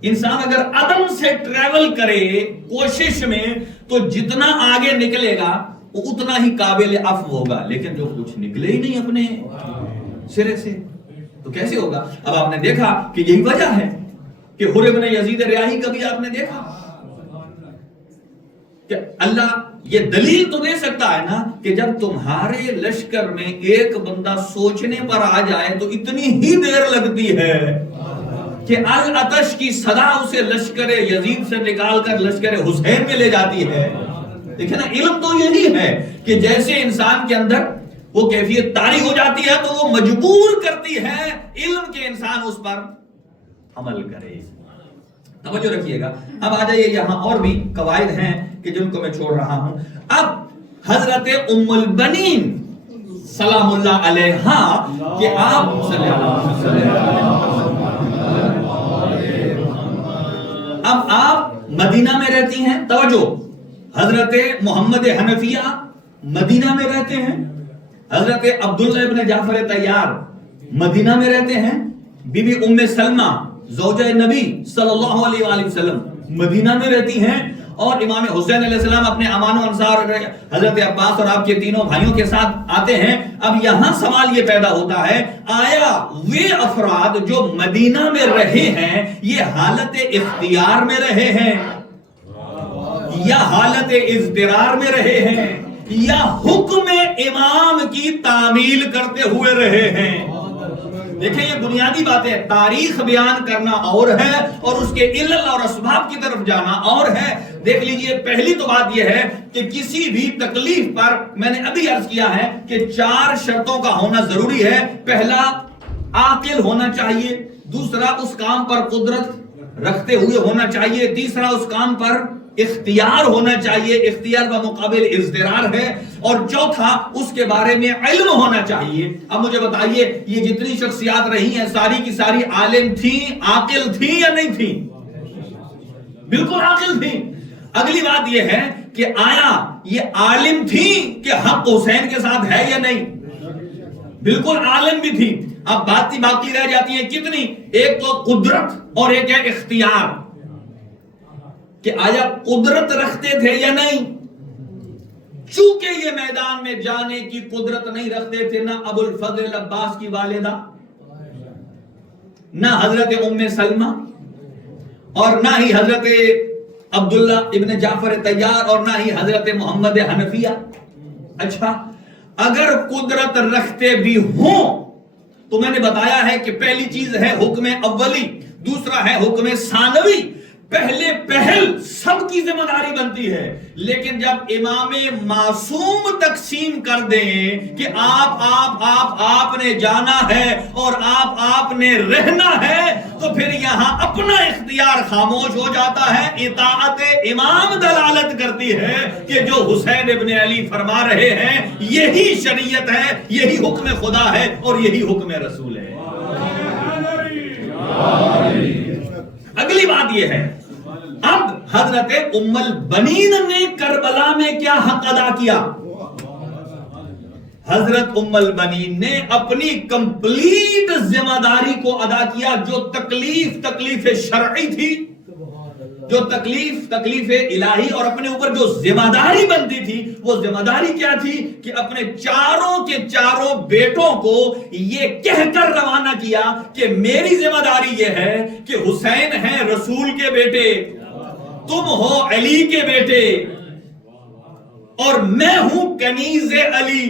انسان اگر عدم سے ٹریول کرے کوشش میں تو جتنا آگے نکلے گا وہ اتنا ہی قابل عفو ہوگا، لیکن جو کچھ نکلے ہی نہیں اپنے سرے سے تو کیسے ہوگا؟ اب آپ نے دیکھا کہ یہی وجہ ہے کہ حر بن یزید ریاحی کا بھی آپ نے دیکھا کہ اللہ یہ دلیل تو دے سکتا ہے نا کہ جب تمہارے لشکر میں ایک بندہ سوچنے پر آ جائے تو اتنی ہی دیر لگتی ہے کہ العطش کی صدا اسے لشکر یزید سے نکال کر لشکر حسین میں لے جاتی ہے۔ دیکھیں نا، علم تو یہی ہے کہ جیسے انسان کے اندر وہ کیفیت طاری ہو جاتی ہے تو وہ مجبور کرتی ہے علم کے انسان اس پر عمل کرے۔ توجہ رکھیے گا، اب آ جائیے، یہاں اور بھی قواعد ہیں کہ جن کو میں چھوڑ رہا ہوں۔ اب حضرت ام البنین سلام اللہ علیہا کہ آپ اب آپ مدینہ میں رہتی ہیں، توجہ، حضرت محمد حنفیہ مدینہ میں رہتے ہیں، حضرت عبداللہ ابن جعفر طیار مدینہ میں رہتے ہیں، بی بی ام سلمہ زوجہ نبی صلی اللہ علیہ وآلہ وسلم مدینہ میں رہتی ہیں، اور امام حسین علیہ السلام اپنے امان و انصار حضرت عباس اور آپ کے تینوں بھائیوں کے ساتھ آتے ہیں۔ اب یہاں سوال یہ پیدا ہوتا ہے، آیا وہ افراد جو مدینہ میں رہے ہیں یہ حالت اختیار میں رہے ہیں یا حالت اضطرار میں رہے ہیں یا حکم امام کی تعمیل کرتے ہوئے رہے ہیں؟ دیکھیں یہ بنیادی بات ہے، تاریخ بیان کرنا اور ہے اور اس کے علل اور اسباب کی طرف جانا اور ہے۔ دیکھ لیجئے، پہلی تو بات یہ ہے کہ کسی بھی تکلیف پر میں نے ابھی عرض کیا ہے کہ 4 شرطوں کا ہونا ضروری ہے۔ پہلا عاقل ہونا چاہیے، دوسرا اس کام پر قدرت رکھتے ہوئے ہونا چاہیے، تیسرا اس کام پر اختیار ہونا چاہیے، اختیار کا مقابل اضطرار ہے، اور چوتھا اس کے بارے میں علم ہونا چاہیے۔ اب مجھے بتائیے یہ جتنی شخصیات رہی ہیں ساری کی ساری عالم تھیں، عاقل تھیں یا نہیں تھیں؟ بالکل عاقل تھیں۔ اگلی بات یہ ہے کہ آیا یہ عالم تھیں کہ حق حسین کے ساتھ ہے یا نہیں؟ بالکل عالم بھی تھی۔ اب بات باقی رہ جاتی ہے کتنی؟ ایک تو قدرت اور ایک ہے اختیار، کہ آیا قدرت رکھتے تھے یا نہیں؟ چونکہ یہ میدان میں جانے کی قدرت نہیں رکھتے تھے، نہ ابو الفضل عباس کی والدہ، نہ حضرت ام سلمہ، اور نہ ہی حضرت عبداللہ ابن جعفر طیار، اور نہ ہی حضرت محمد حنفیہ۔ اچھا، اگر قدرت رکھتے بھی ہوں تو میں نے بتایا ہے کہ پہلی چیز ہے حکم اولی، دوسرا ہے حکم ثانوی۔ پہلے پہل سب کی ذمہ داری بنتی ہے، لیکن جب امام معصوم تقسیم کر دیں کہ آپ نے جانا ہے اور آپ نے رہنا ہے، تو پھر یہاں اپنا اختیار خاموش ہو جاتا ہے۔ اطاعت امام دلالت کرتی ہے کہ جو حسین ابن علی فرما رہے ہیں یہی شریعت ہے، یہی حکم خدا ہے اور یہی حکم رسول ہے۔ اگلی بات یہ ہے، اب حضرت ام البنین نے کربلا میں کیا حق ادا کیا؟ حضرت ام البنین نے اپنی کمپلیٹ ذمہ داری کو ادا کیا۔ جو تکلیف شرعی تھی جو تکلیف الہی اور اپنے اوپر جو ذمہ داری بنتی تھی، وہ ذمہ داری کیا تھی کہ اپنے چاروں کے چاروں بیٹوں کو یہ کہہ کر روانہ کیا کہ میری ذمہ داری یہ ہے کہ حسین ہیں رسول کے بیٹے، تم ہو علی کے بیٹے، اور میں ہوں کنیز علی.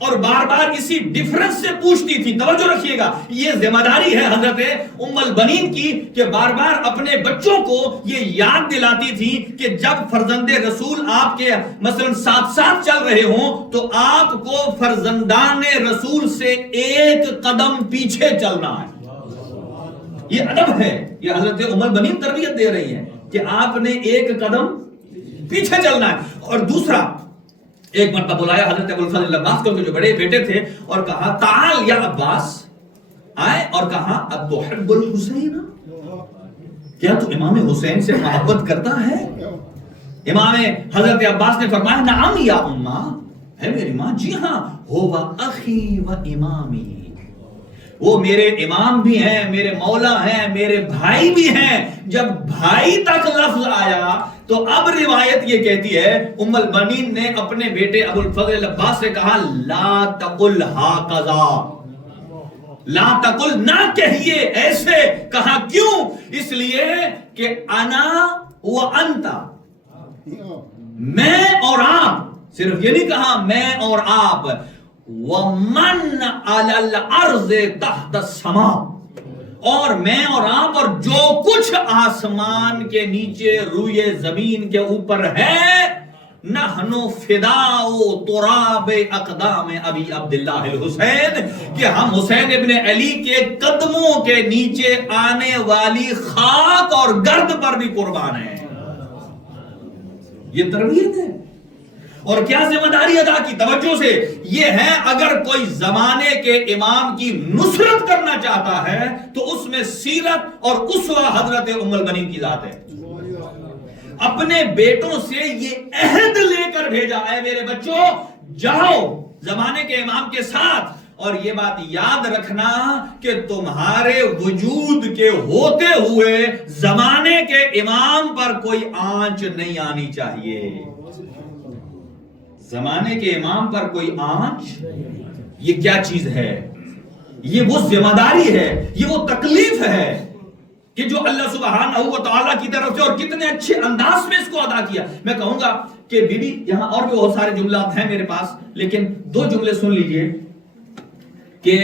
اور بار بار اسی ڈیفرنس سے پوچھتی تھی. توجہ رکھیے گا، یہ ذمہ داری ہے حضرت ام البنین کی کہ بار بار اپنے بچوں کو یہ یاد دلاتی تھی کہ جب فرزند رسول آپ کے مثلا ساتھ ساتھ چل رہے ہوں تو آپ کو فرزندان رسول سے ایک قدم پیچھے چلنا ہے. یہ ادب ہے، یہ حضرت ام البنین تربیت دے رہی ہے کہ آپ نے ایک قدم پیچھے چلنا ہے. اور دوسرا، ایک مرتبہ بلایا حضرت ابوالفضل عباس کو، جو بڑے بیٹے تھے، اور کہا تعال یا عباس، آئے اور کہا اتحب الحسین، کیا تو امام حسین سے محبت کرتا ہے؟ امام حضرت عباس نے فرمایا نعم یا اماں، ہے میری ماں، جی ہاں، ہوا اخی و امامی، وہ میرے امام بھی ہیں، میرے مولا ہیں، میرے بھائی بھی ہیں. جب بھائی تک لفظ آیا تو اب روایت یہ کہتی ہے ام البنین نے اپنے بیٹے ابوالفضل عباس سے کہا لا تقل ہاکذا، لا تقل، نہ کہیے ایسے. کہا کیوں؟ اس لیے کہ انا و انتا، میں اور آپ، صرف یہ نہیں کہا میں اور آپ، وَمَنْ عَلَى الْأَرْضِ تَحْتَ السَّمَاءِ، اور میں اور آپ اور جو کچھ آسمان کے نیچے روئے زمین کے اوپر ہے، نحن فداء تراب اقدام ابی عبداللہ الحسین، کہ ہم حسین ابن علی کے قدموں کے نیچے آنے والی خاک اور گرد پر بھی قربان ہیں. یہ تربیت ہے. اور کیا ذمہ داری ادا کی، توجہ سے، یہ ہے اگر کوئی زمانے کے امام کی نصرت کرنا چاہتا ہے تو اس میں سیرت اور اسوہ حضرت ام البنین کی ذات ہے. اپنے بیٹوں سے یہ عہد لے کر بھیجا، اے میرے بچوں جاؤ زمانے کے امام کے ساتھ، اور یہ بات یاد رکھنا کہ تمہارے وجود کے ہوتے ہوئے زمانے کے امام پر کوئی آنچ نہیں آنی چاہیے. زمانے کے امام پر کوئی آنچ، یہ کیا چیز ہے؟ یہ وہ ذمہ داری ہے، یہ وہ تکلیف ہے کہ جو اللہ سبحانہ و تعالیٰ کی طرف سے، اور کتنے اچھے انداز میں اس کو ادا کیا. میں کہوں گا کہ بی بی، یہاں اور بھی بہت سارے جملات ہیں میرے پاس، لیکن 2 جملے سن لیجئے کہ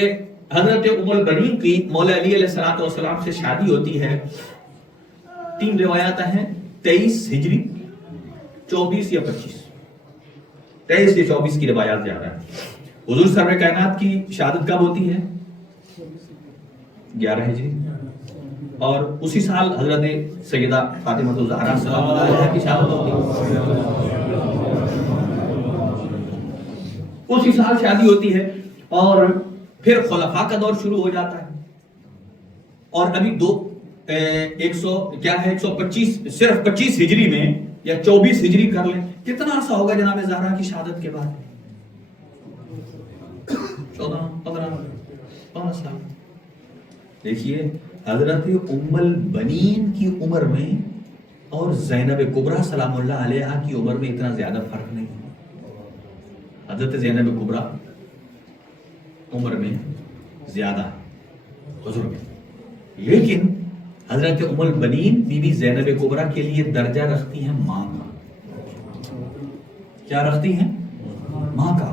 حضرت ام البنین کی مولا علی علیہ السلام سے شادی ہوتی ہے. 3 روایات ہیں، 23 ہجری، 24 یا 25، 23 یا 24 کی روایات زیادہ ہیں. حضور سرور کائنات کی شہادت کب ہوتی ہے؟ 11 ہجری. اور اسی سال حضرت سیدہ فاطمہ الزہرا سلام اللہ علیہا کی شہادت ہوتی ہے. اسی سال شادی ہوتی ہے، اور پھر خلفاء کا دور شروع ہو جاتا ہے. اور ابھی 125 صرف 25 ہجری میں یا 24 ہجری کر لیں، کتنا عرصہ ہوگا جناب زہرا کی شہادت کے بعد؟ 15 سال. دیکھیے حضرت ام البنین کی عمر میں اور زینب کبریٰ سلام اللہ علیہا کی عمر میں اتنا زیادہ فرق نہیں ہے. حضرت زینب کبریٰ عمر میں زیادہ بزرگ ہے، لیکن حضرت ام البنین بی بی زینب کبریٰ کے لیے درجہ رکھتی ہیں ماں کا. کیا رکھتی ہیں؟ ماں کا.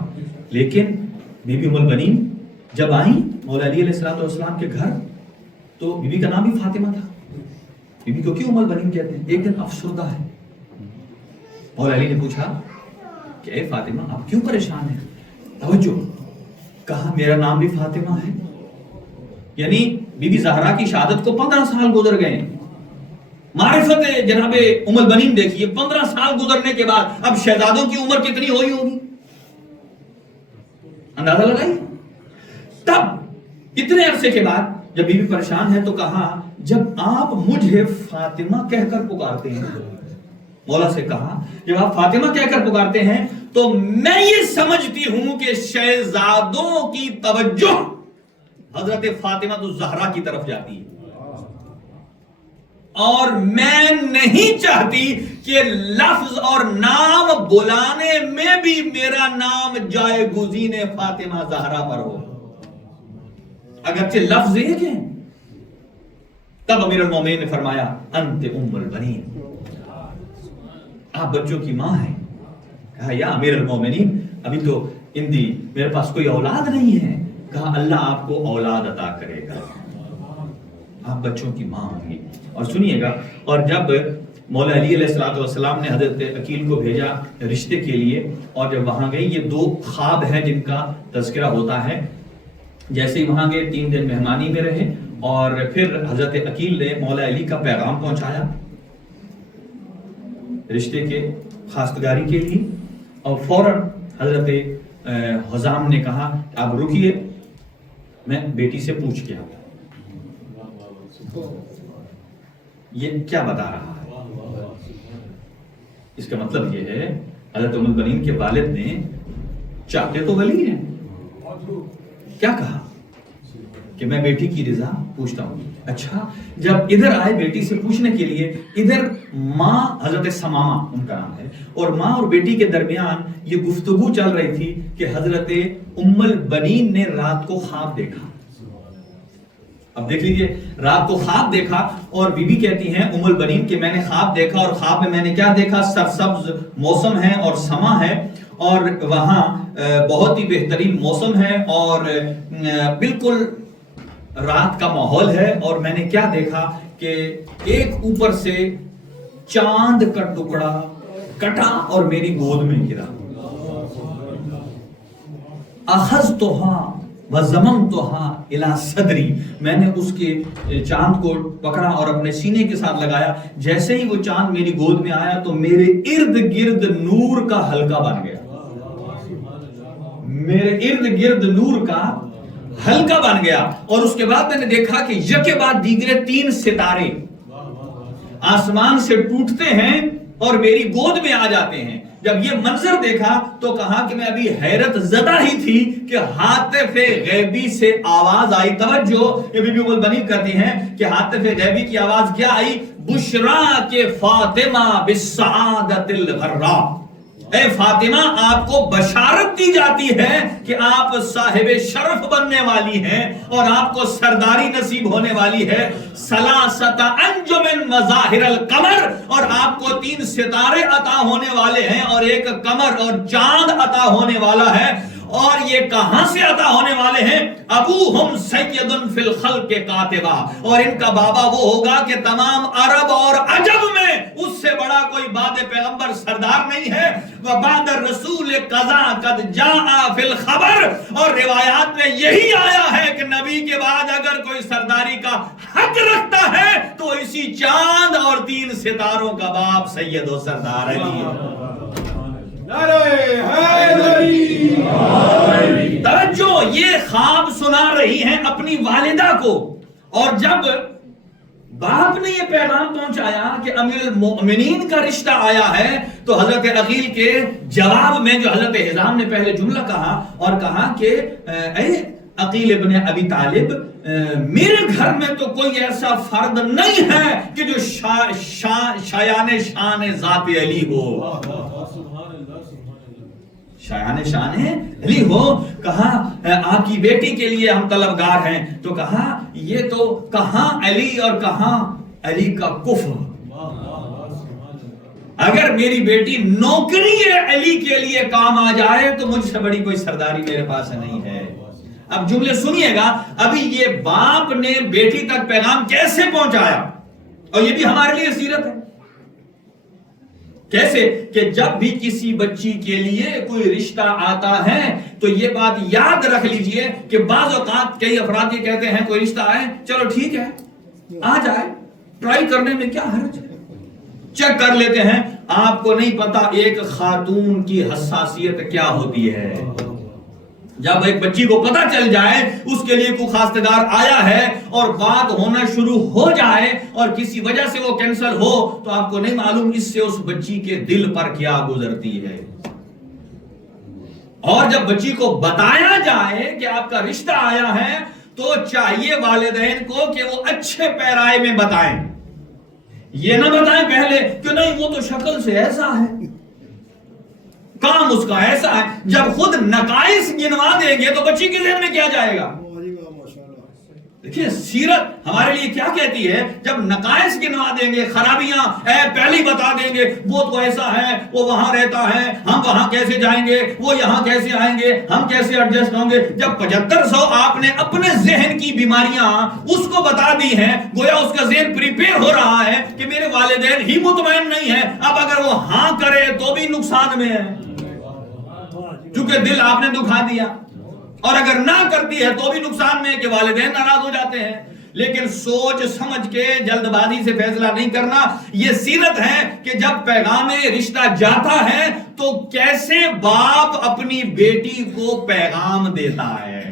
لیکن بی بی ام البنین جب آئیں مولا علی علیہ السلام کے گھر تو بی بی کا نام بھی فاطمہ تھا. بی بی کو کیوں ام البنین کہتے ہیں؟ ایک دن افسردہ ہے. مولا علی نے پوچھا کہ اے فاطمہ آپ کیوں پریشان ہیں؟ توجہ، کہا میرا نام بھی فاطمہ ہے. یعنی بی بی زہرا کی شہادت کو 15 سال گزر گئے. معرفت جناب ام البنین دیکھیے، 15 سال گزرنے کے بعد اب شہزادوں کی عمر کتنی ہوئی ہوگی؟ اندازہ لگائی. تب اتنے عرصے کے بعد جب بی بی پریشان ہے تو کہا جب آپ مجھے فاطمہ کہہ کر پکارتے ہیں، مولا سے کہا جب آپ فاطمہ کہہ کر پکارتے ہیں تو میں یہ سمجھتی ہوں کہ شہزادوں کی توجہ حضرت فاطمہ الزہرا کی طرف جاتی ہے. اور میں نہیں چاہتی کہ لفظ اور نام بلانے میں بھی میرا نام جائے گزین فاطمہ زہرا پر ہو، اگرچہ لفظ ایک ہے۔ تب امیر المومنین نے فرمایا انت ام البنین، آپ بچوں کی ماں ہیں۔ کہا یا امیر المومنین ابھی تو میرے پاس کوئی اولاد نہیں ہے۔ کہا اللہ آپ کو اولاد عطا کرے گا، آپ بچوں کی ماں ہوں گی۔ اور سنیے گا، اور جب مولا علی علیہ الصلوۃ والسلام نے حضرت عقیل کو بھیجا رشتے کے لیے، اور جب وہاں گئی، یہ 2 خواب ہیں جن کا تذکرہ ہوتا ہے۔ جیسے ہی وہاں گئے 3 دن مہمانی میں رہے، اور پھر حضرت عقیل نے مولا علی کا پیغام پہنچایا رشتے کے خواستگاری کے لیے، اور فوراً حضرت حزام نے کہا آپ رکیے، میں بیٹی سے پوچھ کے آتا ہوں۔ یہ کیا بتا رہا ہے؟ اس کا مطلب یہ ہے حضرت ام البنین کے والد نے، چاہتے تو ولی ہیں، کیا کہا کہ میں بیٹی کی رضا پوچھتا ہوں۔ اچھا، جب ادھر آئے بیٹی سے پوچھنے کے لیے، ادھر ماں حضرت سمامہ ان کا نام ہے، اور ماں اور بیٹی کے درمیان یہ گفتگو چل رہی تھی کہ حضرت ام البنین نے رات کو خواب دیکھا۔ اب دیکھ لیجئے، رات کو خواب دیکھا، اور بی بی کہتی ہیں ام البنین کہ میں نے خواب دیکھا، اور خواب میں نے کیا دیکھا؟ سرسبز موسم ہے اور سما ہے، اور وہاں بہت ہی بہترین موسم ہے، اور بالکل رات کا ماحول ہے، اور میں نے کیا دیکھا کہ ایک اوپر سے چاند کا ٹکڑا کٹا اور میری گود میں گرا۔ اخذتها وضممتها الى صدری، میں نے اس کے چاند کو پکڑا اور اپنے سینے کے ساتھ لگایا۔ جیسے ہی وہ چاند میری گود میں آیا تو میرے ارد گرد نور کا حلقہ بن گیا، میرے ارد گرد نور کا حلقہ بن گیا۔ اور اس کے بعد میں نے دیکھا کہ یکے بعد دیگرے 3 ستارے آسمان سے ٹوٹتے ہیں اور میری گود میں آ جاتے ہیں۔ جب یہ منظر دیکھا تو کہا کہ میں ابھی حیرت زدہ ہی تھی کہ ہاتف غیبی سے آواز آئی۔ توجہ، یہ بی بی ام البنین کرتی ہیں کہ ہاتف غیبی کی آواز کیا آئی؟ بشرا کے فاطمہ بالسعادت الغراء، اے فاطمہ آپ کو بشارت دی جاتی ہے کہ آپ صاحب شرف بننے والی ہیں اور آپ کو سرداری نصیب ہونے والی ہے۔ ثلاثۃ انجم مظاہر القمر، اور آپ کو 3 ستارے عطا ہونے والے ہیں، اور ایک قمر اور چاند عطا ہونے والا ہے۔ اور یہ کہاں سے عطا ہونے والے ہیں؟ ابوہم سید فی الخلق کاتبہ، اور ان کا بابا وہ ہوگا کہ تمام عرب اور عجب میں اس سے بڑا کوئی بعد پیغمبر سردار نہیں ہے۔ وبعد الرسول قضا قد جاء فی الخبر، اور روایات میں یہی آیا ہے کہ نبی کے بعد اگر کوئی سرداری کا حق رکھتا ہے تو اسی چاند اور 3 ستاروں کا باپ سید و سردار علی ہے۔ توجہ، یہ خواب سنا رہی ہیں اپنی والدہ کو، اور جب باپ نے یہ پیغام پہنچایا کہ امیر المؤمنین کا رشتہ آیا ہے، تو حضرت عقیل کے جواب میں جو حضرت حزام نے پہلے جملہ کہا، اور کہا کہ اے عقیل ابن ابی طالب، میرے گھر میں تو کوئی ایسا فرد نہیں ہے کہ جو شایان شان ذات علی ہو، شایان شان علی ہو۔ کہا آپ کی بیٹی کے لیے ہم طلبگار ہیں، تو کہا یہ تو کہاں علی اور کہاں علی کا کفر، اگر میری بیٹی نوکری علی کے لیے کام آ جائے تو مجھ سے بڑی کوئی سرداری میرے پاس نہیں ہے۔ اب جملے سنیے گا، ابھی یہ باپ نے بیٹی تک پیغام کیسے پہنچایا، اور یہ بھی ہمارے لیے سیرت ہے۔ کیسے کہ جب بھی کسی بچی کے لیے کوئی رشتہ آتا ہے تو یہ بات یاد رکھ لیجئے کہ بعض اوقات کئی افراد یہ کہتے ہیں کوئی رشتہ آئے، چلو ٹھیک ہے آ جائے، ٹرائی کرنے میں کیا حرج ہے، چیک کر لیتے ہیں۔ آپ کو نہیں پتا ایک خاتون کی حساسیت کیا ہوتی ہے۔ جب ایک بچی کو پتہ چل جائے اس کے لیے کوئی خواستگار آیا ہے اور بات ہونا شروع ہو جائے اور کسی وجہ سے وہ کینسل ہو، تو آپ کو نہیں معلوم اس سے اس بچی کے دل پر کیا گزرتی ہے۔ اور جب بچی کو بتایا جائے کہ آپ کا رشتہ آیا ہے تو چاہیے والدین کو کہ وہ اچھے پیرائے میں بتائیں یہ نہ بتائیں پہلے کہ نہیں وہ تو شکل سے ایسا ہے، کام اس کا ایسا ہے. جب خود نقائص گنوا دیں گے تو بچی کے ذہن میں کیا جائے گا؟ دیکھیے سیرت ہمارے لیے کیا کہتی ہے، جب نقائص گنوا دیں گے، خرابیاں پہلی بتا دیں گے، وہ تو ایسا ہے، وہ وہاں رہتا ہے، ہم وہاں کیسے جائیں گے، وہ یہاں کیسے آئیں گے، ہم کیسے ایڈجسٹ ہوں گے. جب 7500 آپ نے اپنے ذہن کی بیماریاں اس کو بتا دی ہیں، گویا اس کا ذہن پریپیئر ہو رہا ہے کہ میرے والدین ہی مطمئن نہیں ہیں، اب اگر وہ ہاں کرے تو بھی نقصان میں ہے، کیونکہ دل آپ نے دکھا دیا، اور اگر نہ کرتی ہے تو بھی نقصان میں کہ والدین ناراض ہو جاتے ہیں. لیکن سوچ سمجھ کے جلد بازی سے فیصلہ نہیں کرنا. یہ سیرت ہے کہ جب پیغام رشتہ جاتا ہے تو کیسے باپ اپنی بیٹی کو پیغام دیتا ہے.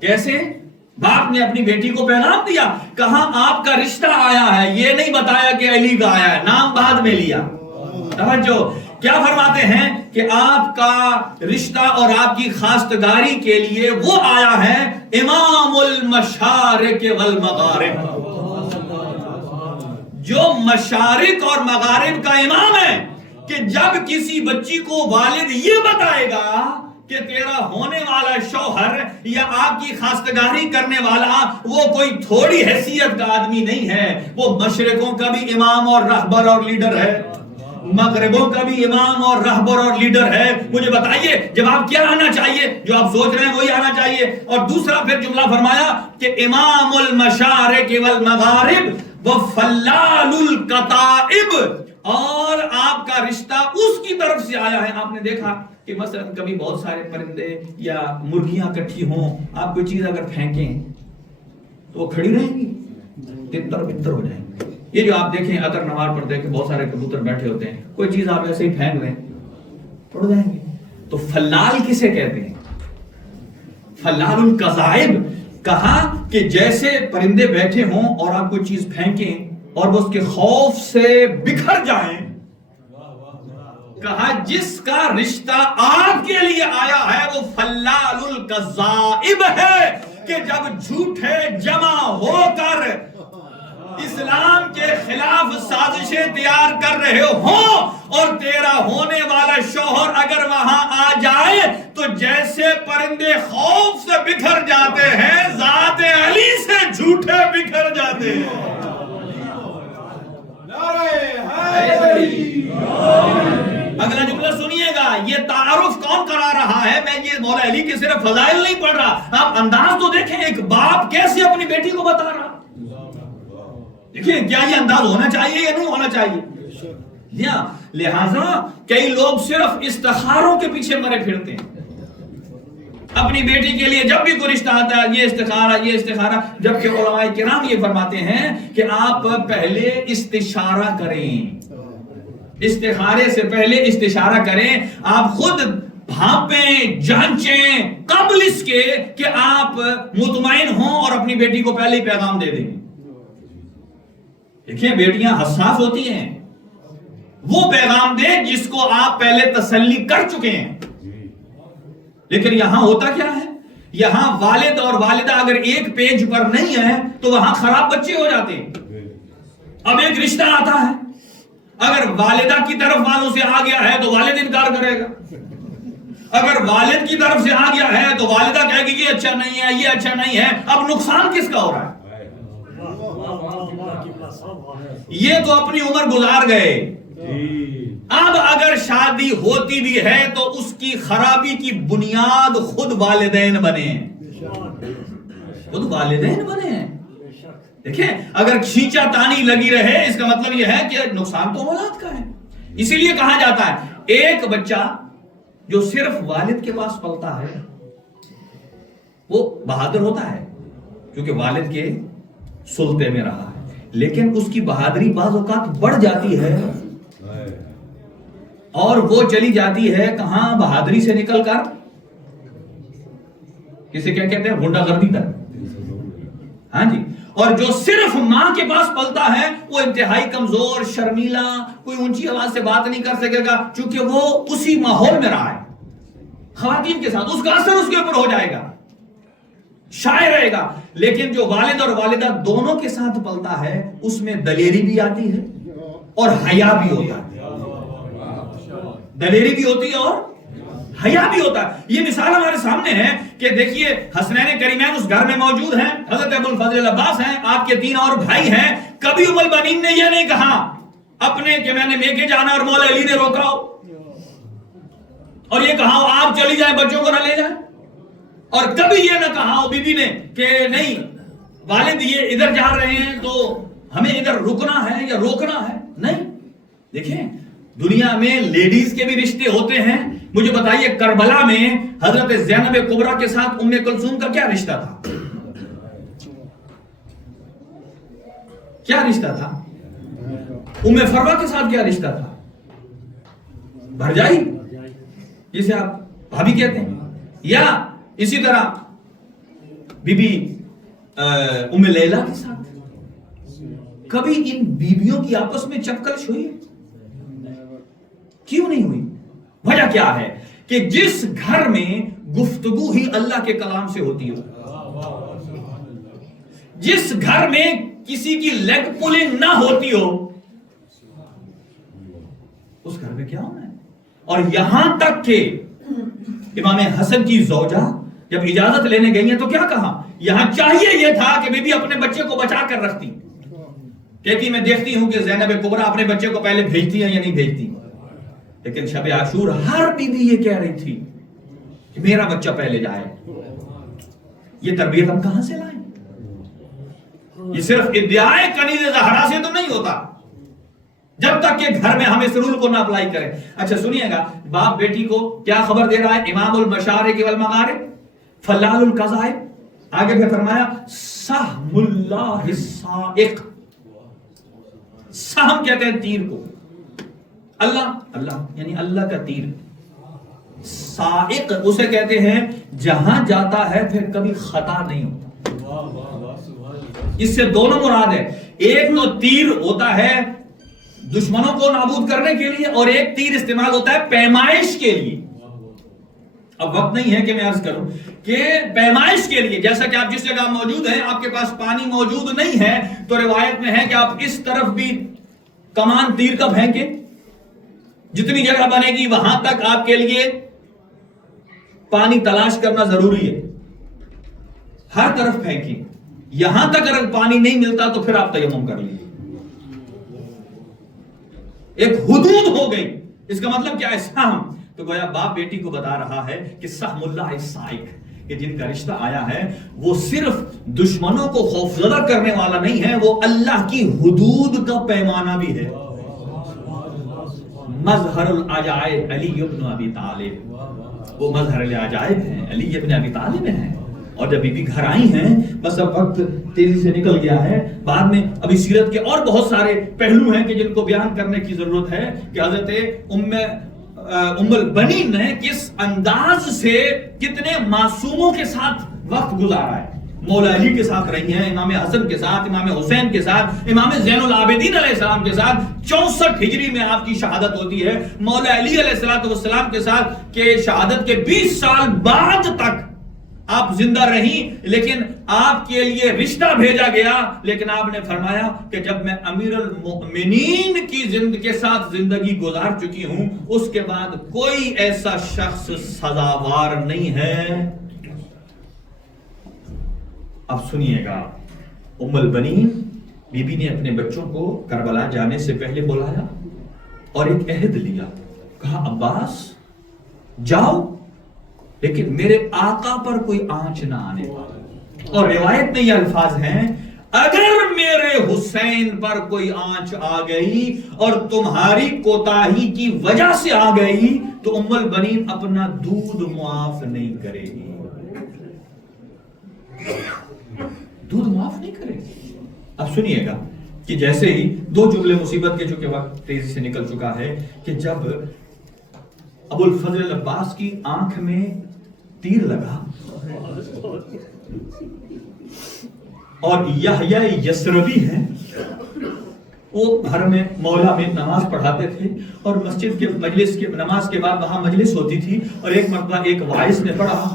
کیسے باپ نے اپنی بیٹی کو پیغام دیا، کہاں آپ کا رشتہ آیا ہے، یہ نہیں بتایا کہ علی کا آیا ہے، نام بعد میں لیا. توجہ، کیا فرماتے ہیں کہ آپ کا رشتہ اور آپ کی خواستگاری کے لیے وہ آیا ہے امام المشارق والمغارب، جو مشارق اور مغارب کا امام ہے، کہ جب کسی بچی کو والد یہ بتائے گا کہ تیرا ہونے والا شوہر یا آپ کی خواستگاری کرنے والا وہ کوئی تھوڑی حیثیت کا آدمی نہیں ہے، وہ مشرقوں کا بھی امام اور رہبر اور لیڈر ہے، مغربوں کا بھی امام اور رہبر اور لیڈر ہے. مجھے بتائیے جواب کیا آنا چاہیے؟ جو آپ سوچ رہے ہیں وہی آنا چاہیے. اور دوسرا پھر جملہ فرمایا کہ امام المشارق والمغارب وفلال الکتائب، اور آپ کا رشتہ اس کی طرف سے آیا ہے. آپ نے دیکھا کہ مثلا کبھی بہت سارے پرندے یا مرغیاں اکٹھی ہوں، آپ کوئی چیز اگر پھینکیں تو وہ کھڑی رہیں گی، تتر بتر ہو جائیں گے. یہ جو آپ دیکھیں اگر نوار پر دیکھیں بہت سارے کبوتر بیٹھے ہوتے ہیں، کوئی چیز آپ ایسے ہی پھینک دیں اڑ جائیں گے. تو فلال کسے کہتے ہیں؟ فلال الکذائب. کہا کہ جیسے پرندے بیٹھے ہوں اور آپ کوئی چیز پھینکیں اور وہ اس کے خوف سے بکھر جائیں، کہا جس کا رشتہ آپ کے لیے آیا ہے وہ فلال الکذائب ہے، کہ جب جھوٹے جمع ہو کر اسلام کے خلاف سازشیں تیار کر رہے ہوں اور تیرا ہونے والا شوہر اگر وہاں آ جائے تو جیسے پرندے خوف سے بکھر جاتے ہیں، ذات علی سے جھوٹے بکھر جاتے ہیں. اگلا جملہ سنیے گا، یہ تعارف کون کرا رہا ہے؟ میں یہ مولا علی کے صرف فضائل نہیں پڑھ رہا، آپ انداز تو دیکھیں ایک باپ کیسے اپنی بیٹی کو بتا رہا. دیکھیں کیا یہ انداز ہونا چاہیے یا نہیں ہونا چاہیے؟ لہذا کئی لوگ صرف استخاروں کے پیچھے مرے پھرتے ہیں اپنی بیٹی کے لیے. جب بھی کوئی رشتہ آتا ہے یہ استخارہ یہ استخارہ، جبکہ علماء کرام یہ فرماتے ہیں کہ آپ پہلے استشارہ کریں، استخارے سے پہلے استشارہ کریں. آپ خود بھانپیں جانچیں قبل اس کے کہ آپ مطمئن ہوں اور اپنی بیٹی کو پہلے ہی پیغام دے دیں. دیکھیں بیٹیاں حساس ہوتی ہیں، وہ پیغام دیں جس کو آپ پہلے تسلی کر چکے ہیں. لیکن یہاں ہوتا کیا ہے؟ یہاں والد اور والدہ اگر ایک پیج پر نہیں ہے تو وہاں خراب بچے ہو جاتے ہیں. اب ایک رشتہ آتا ہے، اگر والدہ کی طرف والوں سے آ گیا ہے تو والد انکار کرے گا، اگر والد کی طرف سے آ گیا ہے تو والدہ کہے گی یہ اچھا نہیں ہے، یہ اچھا نہیں ہے. اب نقصان کس کا ہو رہا ہے؟ یہ تو اپنی عمر گزار گئے. اب اگر شادی ہوتی بھی ہے تو اس کی خرابی کی بنیاد خود والدین بنے ہیں، خود والدین بنے ہیں. دیکھیں اگر کھینچا تانی لگی رہے اس کا مطلب یہ ہے کہ نقصان تو اولاد کا ہے. اسی لیے کہا جاتا ہے ایک بچہ جو صرف والد کے پاس پلتا ہے وہ بہادر ہوتا ہے کیونکہ والد کے سلطے میں رہا ہے، لیکن اس کی بہادری بعض اوقات بڑھ جاتی ہے اور وہ چلی جاتی ہے کہاں؟ بہادری سے نکل کر کسے کیا کہتے ہیں؟ غنڈہ گردی تک. ہاں جی. اور جو صرف ماں کے پاس پلتا ہے وہ انتہائی کمزور، شرمیلا، کوئی اونچی آواز سے بات نہیں کر سکے گا چونکہ وہ اسی ماحول میں رہا ہے خواتین کے ساتھ، اس کا اثر اس کے اوپر ہو جائے گا، شائع رہے گا. لیکن جو والد اور والدہ دونوں کے ساتھ پلتا ہے اس میں دلیری بھی آتی ہے اور حیا بھی ہوتا ہے. دلیری بھی ہوتی ہے اور حیا بھی ہوتا ہے. یہ مثال ہمارے سامنے ہے کہ دیکھیے حسنین کریمین اس گھر میں موجود ہیں, حضرت ابو الفضل عباس ہیں, آپ کے 3 اور بھائی ہیں. کبھی ام البنین نے یہ نہیں کہا اپنے کہ میں نے میکے جانا اور مولا علی نے روکا ہو, اور یہ کہا آپ چلی جائیں بچوں کو نہ لے جائیں, اور کبھی یہ نہ کہا بی بی نے کہ نہیں والد یہ ادھر جا رہے ہیں تو ہمیں ادھر رکنا ہے یا روکنا ہے. نہیں, دیکھیں دنیا میں لیڈیز کے بھی رشتے ہوتے ہیں. مجھے بتائیے کربلا میں حضرت زینب کبریٰ کے ساتھ ام کلثوم کا کیا رشتہ تھا؟ کیا رشتہ تھا؟ ام فروہ کے ساتھ کیا رشتہ تھا؟ بھرجائی جسے آپ بھابھی کہتے ہیں. یا اسی طرح بی بی ام لیلہ کے ساتھ کبھی ان بیویوں کی آپس میں چپکلش ہوئی ہے؟ کیوں نہیں ہوئی؟ وجہ کیا ہے کہ جس گھر میں گفتگو ہی اللہ کے کلام سے ہوتی ہو, جس گھر میں کسی کی لیگ پولنگ نہ ہوتی ہو, اس گھر میں کیا ہونا ہے. اور یہاں تک کہ امام حسن کی زوجہ جب اجازت لینے گئی ہیں تو کیا کہا؟ یہاں چاہیے یہ تھا کہ بی بی اپنے بچے کو بچا کر رکھتی, کہتی میں دیکھتی ہوں کہ زینب کبریٰ اپنے بچے کو پہلے بھیجتی ہے یا نہیں بھیجتی. لیکن شب عاشور ہر بی بی یہ کہہ رہی تھی کہ میرا بچہ پہلے جائے. یہ تربیت ہم کہاں سے لائیں؟ یہ صرف ادعائے کنیز زہرا سے تو نہیں ہوتا جب تک کہ گھر میں ہم اس رول کو نہ اپلائی کریں. اچھا سنیے گا, باپ بیٹی کو کیا خبر دے رہا ہے؟ امام المشارق والمغارب فلال القضائب. آگے پھر فرمایا سہم اللہ السائق. سہم کہتے ہیں تیر کو, اللہ یعنی اللہ کا تیر. سائق اسے کہتے ہیں جہاں جاتا ہے پھر کبھی خطا نہیں ہوتا. اس سے دونوں مراد ہے, ایک تو تیر ہوتا ہے دشمنوں کو نابود کرنے کے لیے, اور ایک تیر استعمال ہوتا ہے پیمائش کے لیے. اب وقت نہیں ہے کہ میں عرض کروں کہ پیمائش کے لیے, جیسا کہ آپ جس جگہ موجود ہیں آپ کے پاس پانی موجود نہیں ہے تو روایت میں ہے کہ آپ اس طرف بھی کمان تیر کا پھینکیں, جتنی جگہ بنے گی وہاں تک آپ کے لیے پانی تلاش کرنا ضروری ہے. ہر طرف پھینکیں, یہاں تک اگر پانی نہیں ملتا تو پھر آپ تیمم کر لیجیے. ایک حدود ہو گئی. اس کا مطلب کیا ہے؟ سہم. تو گویا باپ بیٹی کو بتا رہا ہے کہ سہم اللہ السائق, کہ جن کا رشتہ آیا ہے وہ صرف دشمنوں کو خوفزدہ کرنے والا نہیں ہے, وہ اللہ کی حدود کا پیمانہ بھی ہے. مظہر العجائب علی ابن ابی طالب, وہ مظہر العجائب ہیں, علی ابن ابی طالب ہیں. اور جب بی بی گھر آئی ہیں, بس اب وقت تیزی سے نکل گیا ہے, بعد میں ابھی سیرت کے اور بہت سارے پہلو ہیں کہ جن کو بیان کرنے کی ضرورت ہے کہ حضرت ام البنین نے کس انداز سے کتنے معصوموں کے ساتھ وقت گزارا ہے. مولا علی کے ساتھ رہی ہیں, امام حسن کے ساتھ, امام حسین کے ساتھ, امام زین العابدین علیہ السلام کے ساتھ. 64 ہجری میں آپ کی شہادت ہوتی ہے. مولا علی علیہ السلام کے ساتھ کہ شہادت کے 20 سال بعد تک آپ زندہ رہیں, لیکن آپ کے لیے رشتہ بھیجا گیا. لیکن آپ نے فرمایا کہ جب میں امیر المؤمنین کی کے ساتھ زندگی گزار چکی ہوں, اس کے بعد کوئی ایسا شخص سزاوار نہیں ہے. اب سنیے گا, ام البنین بی بی نے اپنے بچوں کو کربلا جانے سے پہلے بلایا اور ایک عہد لیا. کہا عباس جاؤ, لیکن میرے آقا پر کوئی آنچ نہ آنے پائے. اور روایت میں یہ الفاظ ہیں, اگر میرے حسین پر کوئی آنچ آ گئی اور تمہاری کوتاہی کی وجہ سے آ گئی تو ام البنین اپنا دودھ معاف نہیں کرے گی. دودھ معاف نہیں کرے گی. اب سنیے گا کہ جیسے ہی 2 جملے مصیبت کے, چونکہ وقت تیزی سے نکل چکا ہے, کہ جب ابو الفضل عباس کی آنکھ میں تیر لگا اور یحییٰ یثربی ہیں, وہ گھر میں مولا میں نماز پڑھاتے تھے اور مسجد کے مجلس کے نماز کے بعد وہاں مجلس ہوتی تھی, اور ایک مرتبہ ایک وائس نے پڑھا